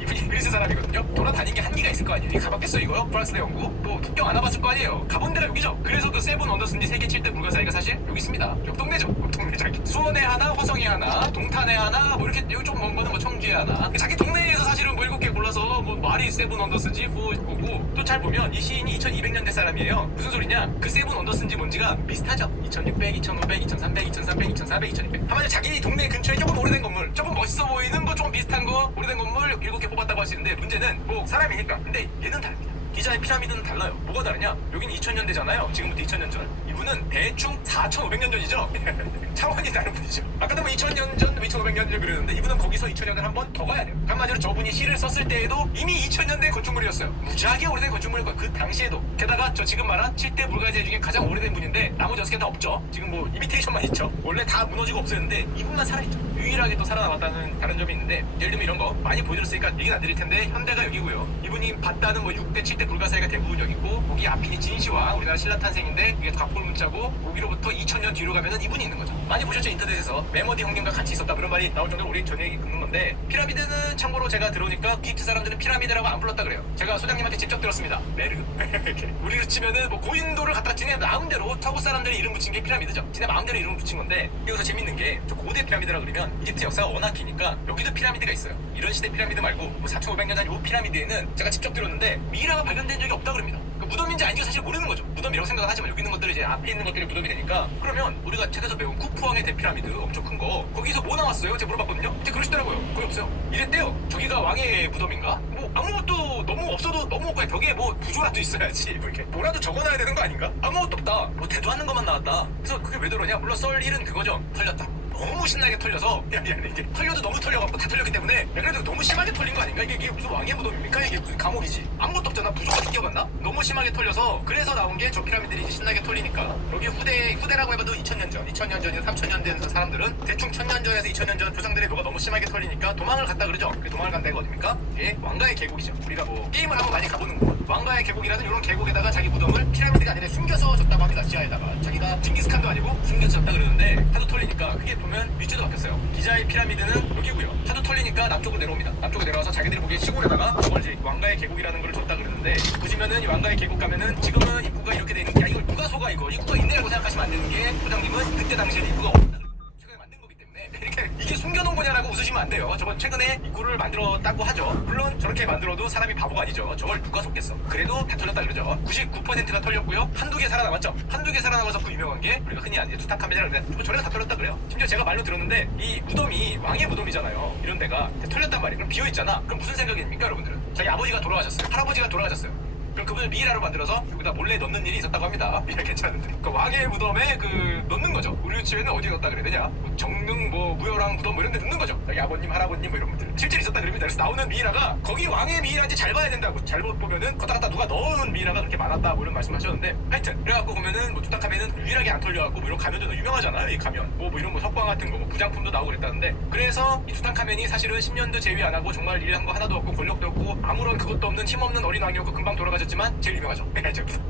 이분이 그리스 사람이거든요. 돌아다닌 게 한계가 있을 거 아니에요. 가봤겠어 이거요? 프랑스 내연구 또 국경 안 와봤을 거 아니에요. 가본 데가 여기죠. 그래서 그 세븐 언더스인지 세계 7대 불가사리가 사실 여기 있습니다. 옆 동네죠. 자기 수원에 하나, 화성에 하나, 동탄에 하나, 뭐 이렇게 여기 좀 먼 거는 뭐 청주에 하나. 자기 동네에서 사실은 뭐 7개 골라서 뭐 말이 세븐 언더스인지 보고 또 잘 보면 이 시인이 2200년대 사람이에요. 무슨 소리냐? 그 세븐 언더스인지 뭔지가 비슷하죠. 2600, 2500, 2300, 2300, 2400, 2200. 한마디로 자기 동네 근처에 조금 오래된 건물, 조금 멋있어 보이는 거, 조금 비슷한 거, 오래된 건물 7개 뽑았다. 닮았다고 할 수 있는데 문제는 뭐 사람이니까. 근데 얘는 다릅니다. 기자의 피라미드는 달라요. 뭐가 다르냐? 여긴 2000년대잖아요. 지금부터 2000년 전. 이분은 대충 4500년 전이죠. 차원이 다른 분이죠. 아까도 뭐 2000년 전, 2500년 전 그러는데 이분은 거기서 2000년을 한 번 더 가야 돼요. 한마디로 저분이 시를 썼을 때에도 이미 2000년대 건축물이었어요. 무지하게 오래된 건축물일 거예요. 그 당시에도. 게다가 저 지금 말한 7대 불가제 중에 가장 오래된 분인데 나머지 6개 다 없죠. 지금 뭐 이미테이션만 있죠. 원래 다 무너지고 없어졌는데 이분만 살아있죠. 유일하게 또 살아남았다는 다른 점이 있는데 예를 들면 이런 거 많이 보여드렸으니까 얘기는 안 드릴 텐데 현대가 여기고요. 이분이 봤다는 뭐 6대, 7대 불가사의가 대부분 여기고 거기 앞이 진시황 우리나라 신라탄생인데 이게 갑골 문자고 거기로부터 2000년 뒤로 가면은 이분이 있는 거죠. 많이 보셨죠? 인터넷에서 메머디 형님과 같이 있었다 그런 말이 나올 정도로 우리 전에 긁는 건데 피라미드는 참고로 제가 들어오니까 이집트 사람들은 피라미드라고 안 불렀다 그래요. 제가 소장님한테 직접 들었습니다. 메르 이렇게 우리로 치면은 뭐 고인도를 갖다 지네 마음대로 터구 사람들이 이름 붙인 게 피라미드죠. 지네 마음대로 이름 붙인 건데 여기서 재밌는 게 저 고대 피라미드라 그러면 이집트 역사가 워낙 기니까 여기도 피라미드가 있어요. 이런 시대 피라미드 말고 뭐 4500년 전 이 피라미드에는 제가 직접 들었는데 미이라가 발견된 적이 없다 그럽니다. 그러니까 무덤인지 아닌지 사실 모르는 거죠. 무덤이라고 생각은 하지만 여기 있는 것들이 이제 앞에 있는 것들이 무덤이 되니까 그러면 우리가 책에서 배운 쿠프왕의 대피라미드 엄청 큰 거 거기서 뭐 나왔어요? 제가 물어봤거든요. 근데 그러시더라고요. 거기 없어요. 이랬대요. 저기가 왕의 무덤인가? 뭐 아무것도 너무 없어도 너무 없고 벽에 뭐 부조라도 있어야지 뭐 이렇게 뭐라도 적어놔야 되는 거 아닌가? 아무것도 없다. 뭐 대두하는 것만 나왔다. 그래서 그게 왜 그러냐? 물론 썰 일은 그거죠. 털렸다. 너무 신나게 털려서 이게 털려도 너무 털려갖고 다 털렸기 때문에 야, 그래도 너무 심하게 털린 거 아닌가? 이게 무슨 왕의 무덤입니까? 이게 무슨 감옥이지? 아무것도 없잖아. 부족하게 끼어갔나? 너무 심하게 털려서 그래서 나온 게 저 피라미드들이 이제 신나게 털리니까 여기 후대라고 해봐도 2000년 전, 2000년 전이나 3000년 된 사람들은 대충 1000년 전에서 2000년 전 조상들의 묘가 너무 심하게 털리니까 도망을 갔다 그러죠. 그 도망을 간 데가 어딥니까? 예, 왕가의 계곡이죠. 우리가 뭐 게임을 한번 많이 가보는 거. 왕가의 계곡이라는 이런 계곡에다가 자기 무덤을 피라미드가 아니라 숨겨서 줬다고 합니다. 지하에다가 자기가 징기스칸도 아니고 숨겨서 줬다 그러는데 하도 털리니까 그게 보면 위치도 바뀌었어요. 기자의 피라미드는 여기고요. 하도 털리니까 남쪽으로 내려옵니다. 남쪽으로 내려와서 자기들이 보기에 시골에다가 저걸 이제 왕가의 계곡이라는 걸 줬다 그러는데 보시면은 이 왕가의 계곡 가면은 지금은 입구가 이렇게 돼 있는 게 이걸 누가 속아 이거 입구가 있네라고 생각하시면 안 되는 게 부장님은 그때 당시에는 입구가 없다. 최근에 만든 거기 때문에 이렇게 이게 숨겨놓은 거냐라고 웃으시면 안 돼요. 저건 최근에 입구를 만들었다고 하죠. 물론 저렇게 만들어도 사람이 바보가 아니죠. 저걸 누가 속겠어. 그래도 다 털렸다 그러죠. 99%가 털렸고요. 한두 개 살아남았죠. 한두 개 살아남아서 그 유명한 게 우리가 흔히 아는 투탕카멘이라고 그러는데 저래가 다 털렸다 그래요. 심지어 제가 말로 들었는데 이 무덤이 왕의 무덤이잖아요. 이런 데가 털렸단 말이에요. 그럼 비어있잖아. 그럼 무슨 생각입니까 여러분들은? 자기 아버지가 돌아가셨어요. 할아버지가 돌아가셨어요. 그럼 그분을 미이라로 만들어서 여기다 몰래 넣는 일이 있었다고 합니다. 이게 괜찮은데. 그 왕의 무덤에 그 넣는 거죠. 우리 집에는 어디에 넣었다 그래야 되냐? 뭐 정릉 뭐 무열왕 무덤 뭐 이런 데 넣는 거죠. 자기 아버님 할아버님 뭐 이런 분들 실제로 있었다 그럽니다. 그래서 나오는 미이라가 거기 왕의 미이라인지 잘 봐야 된다고. 잘못 보면은 걷다 갔다 누가 넣은 미이라가 그렇게 많았다 뭐 이런 말씀하셨는데 하여튼 그래갖고 보면은 뭐 투탕카멘은 유일하게 안 털려갖고 뭐 이런 가면도 유명하잖아요. 이 가면 뭐 이런 뭐 석방 같은 거 뭐 부장품도 나오고 그랬다는데 그래서 이 투탕카멘이 사실은 10년도 제위 안 하고 정말 일한 거 하나도 없고 권력도 없고 아무런 그것도 없는 힘없는 어린 왕이었고 금방 돌아가셨지만 제일 유명하죠.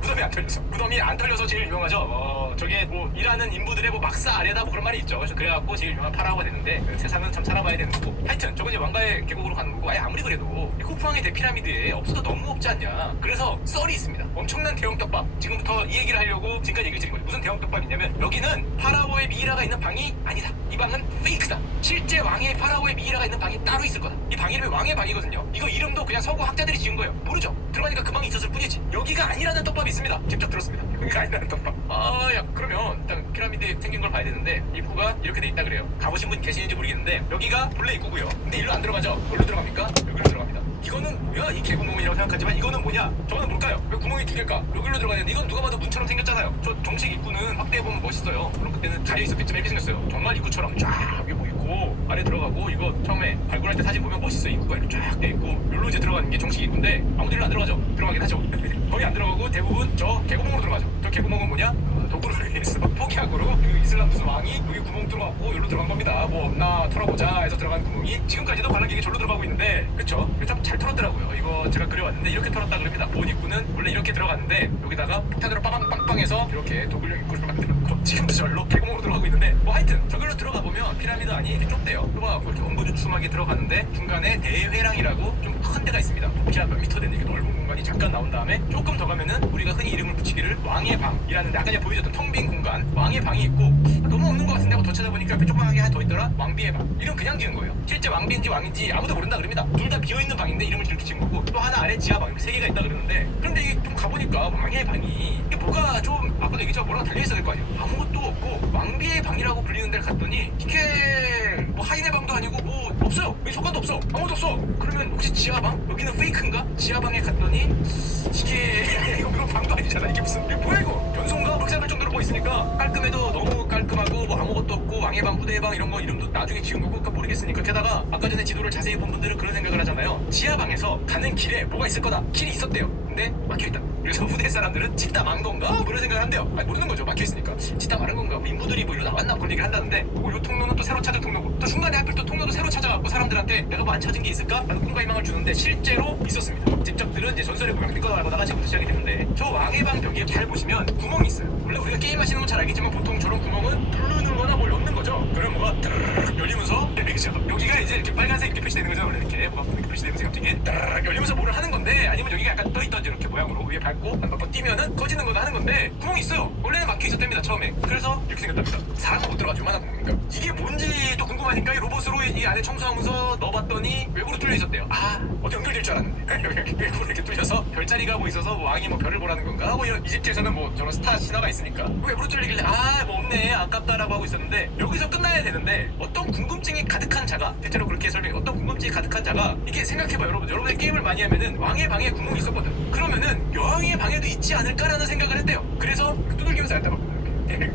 무덤이 안 털려서. 무덤이 안 털려서 제일 유명하죠. 저게 뭐 일하는 인부들의 뭐 막사 아래다 뭐 그런 말이 있죠. 그래서 그래갖고 제일 유명한 파라오가 됐는데 세상은 참 살아봐야 되는 거고. 하여튼 저건 이제 왕가의 계곡으로 가는 거고 아예 아무리 그래도 이 쿠프왕의 대피라미드에 없어도 너무 없지 않냐. 그래서 썰이 있습니다. 엄청난 대형 떡밥. 지금부터 이 얘기를 하려고 지금까지 얘기를 드린 거예요. 무슨 대형 떡밥이냐면 여기는 파라오의 미이라가 있는 방이 아니다. 이 방은 페이크다. 실제 왕의 파라오의 미이라가 있는 방이 따로 있을 거다. 이 방 이름이 왕의 방이거든요. 이거 이름도 그냥 서구 학자들이 지은 거예요. 모르죠. 들어가니까 그 방이 있었을 뿐이지. 여기가 아니라는 떡밥이 있습니다. 직접 들었습니다. 여기가 아니라는 떡밥. 야 그러면 일단 피라미드 생긴 걸 봐야 되는데 입구가 이렇게 돼 있다 그래요. 가보신 분 계시는지 모르겠는데 여기가 본래 입구고요. 근데 일로 안 들어가죠. 어디로 들어갑니까? 여기로 들어갑니다. 이거는 뭐야? 이 개구멍이라고 생각하지만 이거는 뭐냐? 저거는 뭘까요? 왜 구멍이 두 개일까? 여기로 들어가야 되는데 이건 누가 봐도 문처럼 생겼잖아요. 저 정식 입구는 확대해보면 멋있어요. 물론 그때는 가려 있었겠지만 이렇게 생겼어요. 정말 입구처럼 쫙 여기 있고 아래 들어가고 이거 처음에 발굴할 때 사진 보면 멋있어요. 입구가 이렇게 쫙 돼 있고 여기로 이제 들어가는 게 정식 입구인데 아무도 일로 안 들어가죠. 들어가긴 하죠. 거의 안 들어가고 대부분 저 개구멍으로 들어가죠. 저 개구멍은 뭐냐? 도구를 위해서 포기하고로 그 이슬람 무슨 왕이 여기 구멍 들어갔고 여기로 들어간 겁니다. 뭐 없나 털어보자 해서 들어간 구멍이 지금까지도 관람객이 절로 들어가고 있는데 그쵸? 참 잘 털었더라고요. 이거 제가 그려왔는데 이렇게 털었다 그럽니다. 본 입구는 원래 이렇게 들어갔는데 여기다가 폭탄으로 빵빵빵빵해서 이렇게 도굴용 입구를 만들었고 지금도 절로 개구멍으로 들어가고 있는데 뭐 하여튼 저기로 들어가 보면 피라미드 안이 이렇게 좁대요. 좁아갖고 이렇게 엉거주춤하게 들어가는데 중간에 대회랑이라고 좀 큰 데가 있습니다. 높이 한 몇 미터 되는 이게 넓은 공간이 공간이 잠깐 나온 다음에 조금 더 가면은 우리가 흔히 이름을 붙이기를 왕의 방이라는 아까 전에 보여줬던 텅 빈 공간 왕의 방이 있고 너무 없는 것 같은데 하고 더 찾아보니까 옆에 조그맣게 하나 더 있더라. 왕비의 방. 이름 그냥 지은 거예요. 실제 왕비인지 왕인지 아무도 모른다 그럽니다. 둘 다 비어있는 방인데 이름을 이렇게 지은 거고 또 하나 아래 지하방 세 개가 있다 그러는데 그런데 이게 좀 가보니까 왕의 방이 이게 뭐가 좀 아까도 얘기했지만 뭐라고 달려있어야 될 거 아니에요. 아무것도 없고 왕비의 방이라고 불리는 데를 갔더니 이게 뭐 하인의 방도 아니고 뭐 없어요. 여기 조건도 없어. 아무것도 없어. 그러면 혹시 지하방? 여기는 페이크인가? 지하방에 갔더니 이게 이거 방도 아니잖아. 이게 무슨 이게 뭐야 이거? 변소인가? 그렇게 생각할 정도로 뭐 있으니까 깔끔해도 너무 깔끔하고 뭐 아무것도 없고 왕의 방, 후대의 방 이런 거 이름도 나중에 지은 거고 그러니까 모르겠으니까 게다가 아까 전에 지도를 자세히 본 분들은 그런 생각을 하잖아요. 지하방에서 가는 길에 뭐가 있을 거다. 길이 있었대요. 근데 막혀있다. 그래서 후대 사람들은 짓다 만 건가? 뭐 이런 생각을 한대요. 아니 모르는 거죠. 막혀있으니까. 짓다 마른 건가? 뭐 인부들이 뭐 이러다 왔나? 그런 얘기를 한다는데 이 통로는 또 새로 찾은 통로고 또 중간에 하필 또 통로도 새로 찾아갖고 사람들한테 내가 뭐 안 찾은 게 있을까? 라는 꿈과 희망을 주는데 실제로 있었습니다. 직접들은 이제 전설의 모양 믿거나라다가 지금부터 시작이 됐는데 저 왕의 방 벽에 잘 보시면 구멍이 있어요. 물론 우리가 게임 하시는 건 잘 알겠지만 보통 저런 구멍은 불을 누르거나 뭘 넣는 거죠. 그럼 뭐가 드르륵 열리면서 그죠? 여기가 이제 이렇게 빨간색 이렇게 표시되는 거죠. 원래 이렇게 뭐가 이렇게 표시되면서 갑자기 드르륵 열리면서 뭐를 하는 건데 아니면 여기가 약간 떠있던지 이렇게 모양으로 위에 밟고 한 번 뛰면은 꺼지는 거다 하는 건데 구멍이 있어요. 원래는 막혀 있었답니다. 처음에. 그래서 이렇게 생겼답니다. 사람은 못 들어가지고 만한 구멍인가? 이게 뭔지 또 궁금하니까 이 로봇으로 이 안에 청소하면서 넣어봤더니 외부로 뚫려 있었대요. 아 어디 연결될 줄 알았는데 외부로 이렇게 뚫려서 별자리가 뭐 있어서 뭐 왕이 뭐 별을 보라는 건가? 뭐 이런 이집트에서는 뭐 저런 스타 신화가 있으니까 외부로 뚫리길래 아 뭐 없네 아깝다라고 하고 있었는데 여기서 끝나야 되는데 어떤 궁금증이 가득한 자가 대체로 그렇게 설명해 어떤 궁금증이 가득한 자가 이게 생각해봐요 여러분 여러분의 게임을 많이 하면은 왕의 방에 구멍이 있었거든. 그러면은 여왕의 방에도 있지 않을까라는 생각을 했대요. 그래서 두들기면서 했다고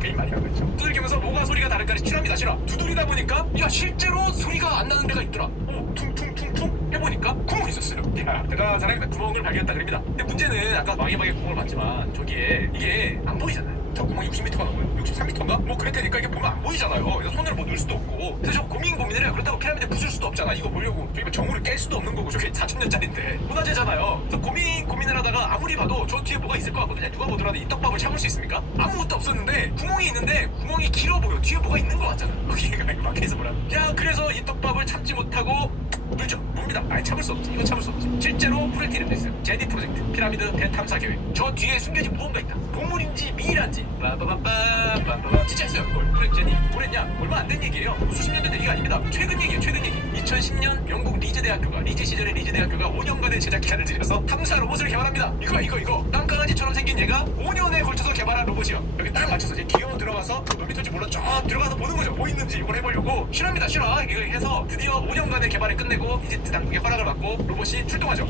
게임 많이 하고 있죠. 두들기면서 뭐가 소리가 다를까를 실합니다. 실화 두드리다 보니까 야 실제로 소리가 안 나는 데가 있더라. 오 퉁퉁퉁퉁 해보니까 구멍이 있었어요. 야 대단한 사람이다. 구멍을 발견했다 그럽니다. 근데 문제는 아까 왕의 방에 구멍을 봤지만 저기에 이게 안 보이잖아요. 저 구멍이 60m가 넘어요. 63m인가? 뭐 그랬다니까 이게 보면 안 보이잖아요. 그래서 손을 뭐 넣을 수도 없고. 그래서 저 고민을 해요. 그렇다고 피라미드 부술 수도 없잖아. 이거 보려고 저기 뭐 정우를 깰 수도 없는 거고 저게 4,000년짜리인데 문화재잖아요. 그래서 고민을 하다가 아무리 봐도 저 뒤에 뭐가 있을 것 같거든요. 누가 보더라도 이 떡밥을 참을 수 있습니까? 아무것도 없었는데 구멍이 있는데 구멍이 길어 보여. 뒤에 뭐가 있는 것 같잖아. 여기가 막혀있어 보라. 야 그래서 이 떡밥을 참지 못하고 물죠. 뭡니다. 아니 참을 수 없지. 이건 참을 수 없지. 실제로 프로젝트 이름도 있어요. 제디 프로젝트. 피라미드 대탐사 계획. 저 뒤에 숨겨진 무언가 있다. 보물인지 미인인지. 빠바바빰 진짜 했어요. 이걸 프로젝트 제디. 뭐랬냐? 얼마 안 된 얘기예요. 수십 년 된 얘기가 아닙니다. 최근 얘기예요. 최근 얘기. 2010년 영국 리즈 대학교가 리즈 시절의 리즈 대학교가 5년간의 제작 기간을 들여서 탐사 로봇을 개발합니다. 이거 땅강아지처럼 생긴 얘가 5년에 걸쳐서 개발한 로봇이요. 여기 딱 맞춰서 이제 기어 들어가서 몇 미터인지 몰라 쫙 들어가서 보는 거죠. 뭐 있는지 이걸 해보려고 실합니다. 실화. 이거 해서 드디어 5년간의 개발을 끝내고 이집트 당국의 허락을 받고 로봇이 출동하죠.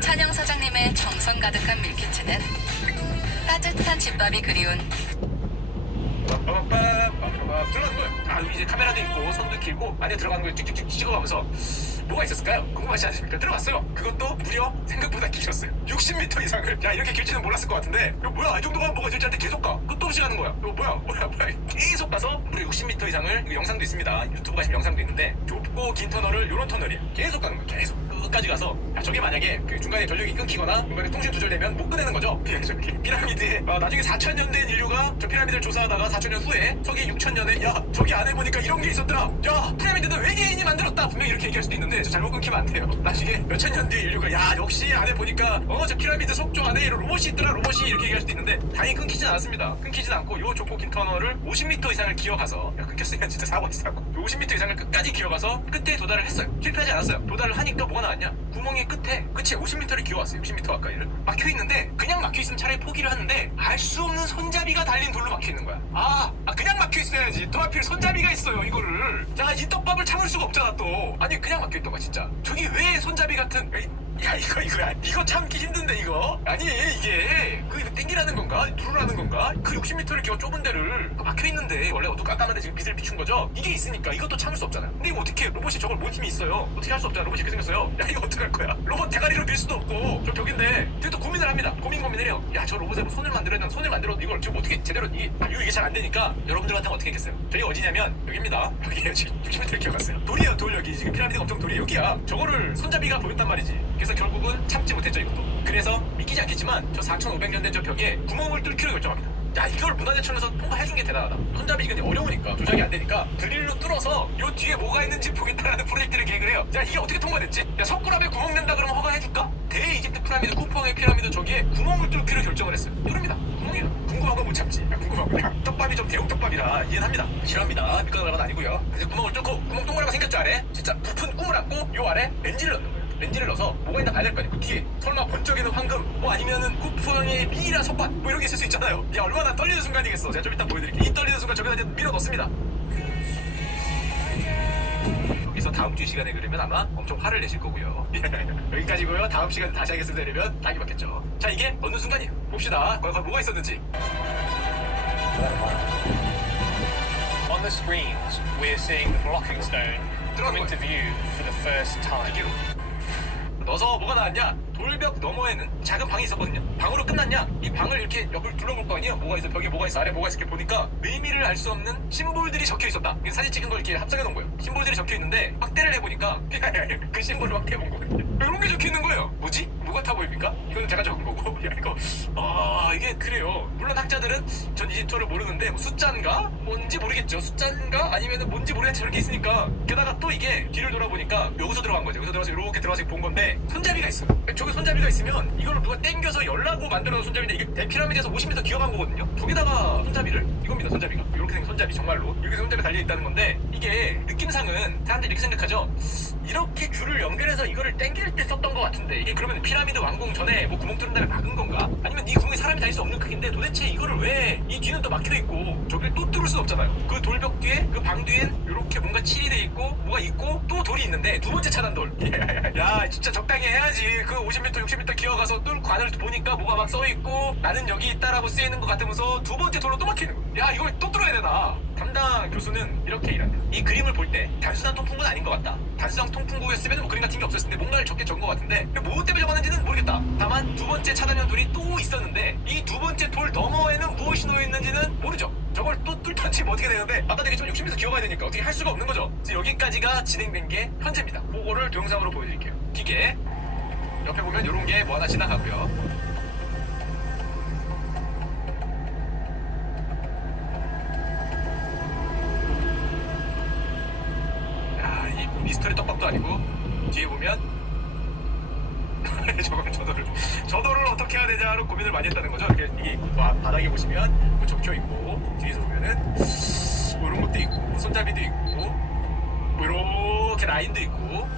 찬영 사장님의 정성 가득한 밀키트는 따뜻한 집밥이 그리운 들어가는 거예요. 아 이제 카메라도 있고 선도 길고 안에 들어가는 거예요. 찍찍찍 찍어가면서 뭐가 있었을까요? 궁금하지 않습니까? 들어갔어요. 그것도 무려 생각보다 길었어요. 60m 이상을. 야 이렇게 길지는 몰랐을 것 같은데 이거 뭐야 이 정도 가면 뭐가 될지 한테 계속 가. 끝도 없이 가는 거야. 이거 뭐야 계속 가서 무려 60m 이상을 이거 영상도 있습니다. 유튜브 가시면 영상도 있는데 좁고 긴 터널을 요런 터널이에요. 계속 가는 거예요. 계속 끝까지 가서 야, 저게 만약에 그 중간에 전력이 끊기거나 중간에 통신 두절되면 못 꺼내는 거죠. 저기 피라미드에 나중에 4,000년 된 인류가 저 피라미드를 조사하다가 4,000년 후에 서기 6,000년에 야 저기 안에 보니까 이런 게 있었더라. 야 피라미드는 외계인이 만들었다. 분명히 이렇게 얘기할 수도 있는데 저 잘못 끊기면 안 돼요. 나중에 몇천 년 뒤에 인류가 야 역시 안에 보니까 저 피라미드 석조 안에 이런 로봇이 있더라. 로봇이 이렇게 얘기할 수도 있는데 다행히 끊기진 않았습니다. 끊기진 않고 요 좁고 긴 터널을 50m 이상을 기어가서 야 끊겼으면 진짜 사고지 사고 50m 이상을 끝까지 기어가서 끝에 도달을 했어요. 실패하지 않았어요. 도달을 하니까 뭐가 나왔냐? 구멍의 끝에 50m를 기어왔어요. 60m 가까이를 막혀있는데 그냥 막혀있으면 차라리 포기를 하는데 알 수 없는 손잡이가 달린 돌로 막혀있는 거야. 그냥 막혀있어야지. 또 하필 손잡이가 있어요. 이거를 자 이 떡밥을 참을 수가 없잖아 또. 아니 그냥 막혀있던 거야 진짜. 저기 왜 손잡이 같은 야 이거 참기 힘든데 이거 아니 이게 이거 땡기라는 건가 누르라는 건가 그 60m를 기어 좁은 데를 막혀있는데 원래 어두 깜깜한데 지금 빛을 비춘 거죠. 이게 있으니까 이것도 참을 수 없잖아요. 근데 이거 어떻게 로봇이 저걸 뭔 힘이 있어요. 어떻게 할 수 없잖아. 로봇이 이렇게 생겼어요. 야 이거 어떡할 거야. 로봇 대가리로 밀 수도 없고 저 벽인데 되게 또 고민을 합니다. 고민을 해요. 야 저 로봇에 뭐 손을 만들어야 되나 손을 만들어도 이걸 지금 어떻게 제대로 이게 잘 안 되니까 여러분들한테는 어떻게 했겠어요. 저희가 어디냐면 여기입니다. 여기에요. 지금 60m를 기어갔어요. 돌이에요 돌. 여기 지금 피라미드가 엄청 돌이에요. 여기야. 저거를 손잡이가 보였단 말이지. 그래서 결국은 참지 못했죠 이것도. 그래서 믿기지 않겠지만 저 4,500년 된 저 벽에 구멍을 뚫기로 결정합니다. 야 이걸 문화재청에서 통과해준 게 대단하다. 손잡이 이건 어려우니까 조작이 안 되니까 드릴로 뚫어서 요 뒤에 뭐가 있는지 보겠다라는 프로젝트를 계획을 해요. 야 이게 어떻게 통과됐지? 야 석굴암에 구멍 낸다 그러면 허가해줄까? 대이집트 피라미드, 쿠팡의 피라미드 저기에 구멍을 뚫기로 결정을 했어요. 뚫습니다. 구멍이야. 궁금한 건 못 참지. 야, 궁금한 거야. 떡밥이 좀 대형 떡밥이라 이해는 합니다. 싫어합니다. 밑가는 건 아니고요. 그래서 구멍을 뚫고 구멍 동그랗게 생겼죠 아래? 진짜 부푼 꿈을 안고 요 아래 렌즈를 넣는 거예요. 렌즈를 넣어서 뭐가 있나 봐야 될 거 아니에요. 그 뒤에 설마 번쩍이는 황금 뭐 아니면은 쿠팡의 미이라 석판 뭐 이런 게 있을 수 있잖아요. 야 얼마나 떨리는 순간이겠어. 제가 좀 이따 보여드릴게요. 이 떨리는 순간 저기다 이제 밀어 넣습니다. 여기서 다음 주 시간에 그러면 아마 엄청 화를 내실 거고요. 여기까지고요. 다음 시간에 다시 하겠습니다. 이러면 딱이 맞겠죠. 자 이게 어느 순간이에요. 봅시다. 과연 뭐가 있었는지. On the screens, we're seeing the blocking stone come into view for the first time. 이기로 넣어서 뭐가 나왔냐? 돌벽 너머에는 작은 방이 있었거든요. 방으로 끝났냐? 이 방을 이렇게 옆을 둘러볼 거 아니에요? 뭐가 있어? 벽에 뭐가 있어? 아래 뭐가 있어? 이렇게 보니까 의미를 알 수 없는 심볼들이 적혀 있었다. 사진 찍은 걸 이렇게 합성해 놓은 거예요. 심볼들이 적혀 있는데 확대를 해보니까 그 심볼을 확대해 본 거거든요. 이런 게 적혀 있는 거예요. 뭐지? 뭐 같아 보입니까? 이거는 제가 적은 거고. 야 이거 이게 그래요. 물론 학자들은 전 이집트어를 모르는데 뭐 숫자인가? 뭔지 모르겠죠. 숫자인가? 아니면은 뭔지 모르겠지. 저렇게 있으니까. 게다가 또 이게 뒤를 돌아보니까 여기서 들어간 거죠. 여기서 들어가서 이렇게 들어가서 본 건데 손잡이가 있어요. 저기 손잡이가 있으면 이걸 누가 땡겨서 열라고 만들어놓은 손잡이인데 이게 대피라미드에서 50m 기어간 거거든요. 저기다가 손잡이를 이겁니다. 손잡이가 이렇게 생긴 손잡이 정말로 이렇게 손잡이 달려있다는 건데 이게 느낌상은 사람들이 이렇게 생각하죠. 이렇게 줄을 연결해서 이거를 땡길 때 썼던 것 같은데 이게 그러면 피라미드 완공 전에 뭐 구멍 뚫는 데를 막은 건가? 아니면 이 구멍에 사람이 다닐 수 없는 크기인데 도대체 이거를 왜 이 뒤는 또 막혀져 있고 저길 또 뚫을 수 없잖아요. 그 돌벽 뒤에 그 방 뒤엔 이렇게 뭔가 칠이 돼 있고 뭐가 있고 또 돌이 있는데 두 번째 차단돌. 야 진짜 적당히 해야지. 그 50m 60m 기어가서 뚫 관을 보니까 뭐가 막 써있고 나는 여기 있다라고 쓰여있는 것 같으면서 두 번째 돌로 또 막히는 거야. 야 이걸 또 뚫어야 되나? 담당 교수는 이렇게 일한다. 이 그림을 볼 때 단순한 통풍구는 아닌 것 같다. 단순한 통풍구였으면 뭐 그림 같은 게 없었을 텐데 뭔가를 적게 적은 것 같은데 뭐 때문에 적었는지는 모르겠다. 다만 두 번째 차단형 돌이 또 있었는데 이 두 번째 돌 너머에는 무엇이 놓여있는지는 모르죠. 저걸 또 뚫던지 뭐 어떻게 되는데 아까 되게 좀 60m 기어가야 되니까 어떻게 할 수가 없는 거죠. 그래서 여기까지가 진행된 게 현재입니다. 그거를 동영상으로 보여드릴게요. 기계 옆에 보면 이런 게 뭐 하나 지나가고요. 야, 이 미스터리 떡밥도 아니고 뒤에 보면 저도를 어떻게 해야 되냐로 고민을 많이 했다는 거죠. 이게 바닥에 보시면 뭐 적혀 있고 뒤에서 보면은 뭐 이런 것도 있고 손잡이도 있고 뭐 이렇게 라인도 있고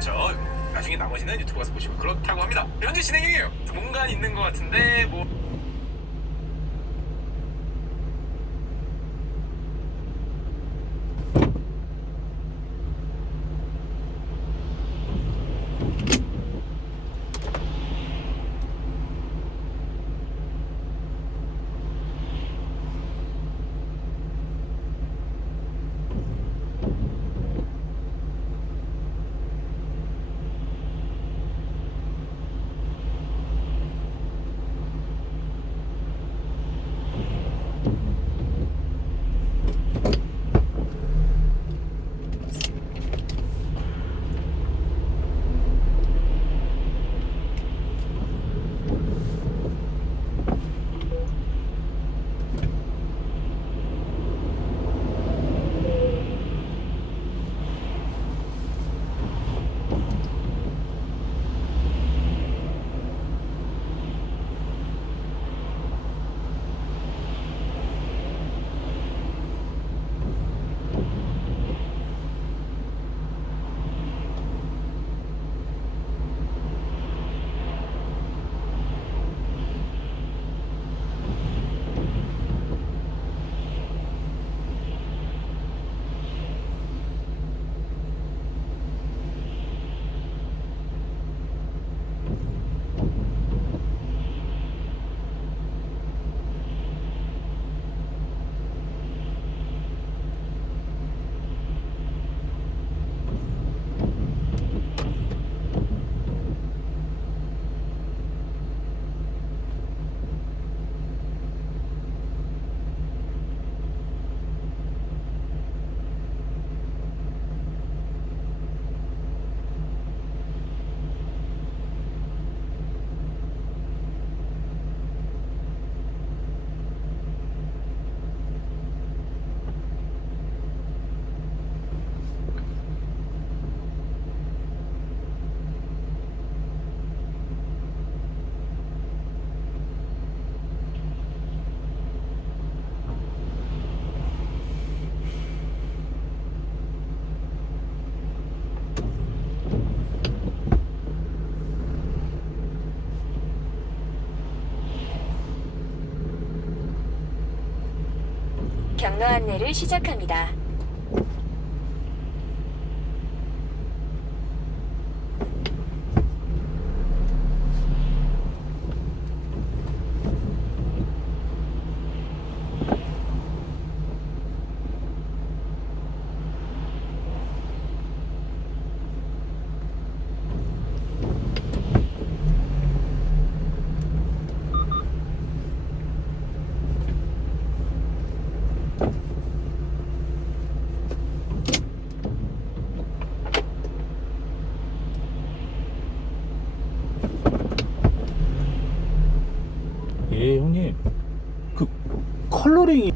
저 나중에 나머지는 유튜브 가서 보시면 그렇다고 합니다. 현재 진행형이에요. 뭔가 있는 것 같은데 뭐 경로 안내를 시작합니다. 예, 형님. 그 컬러링이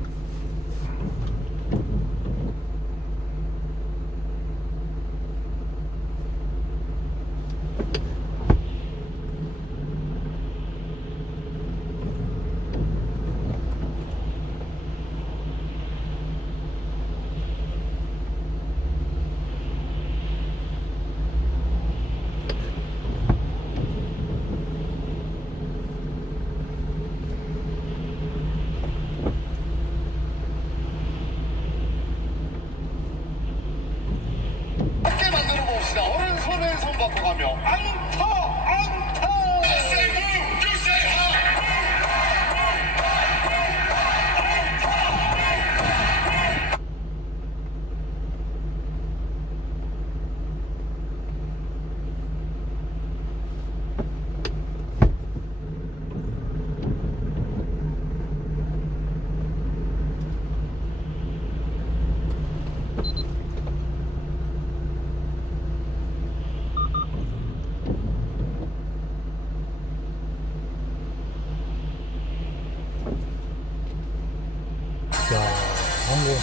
함께 만들어 봅시다. 오른손에 손 받고 가며 앙터 앙터. 야, 한국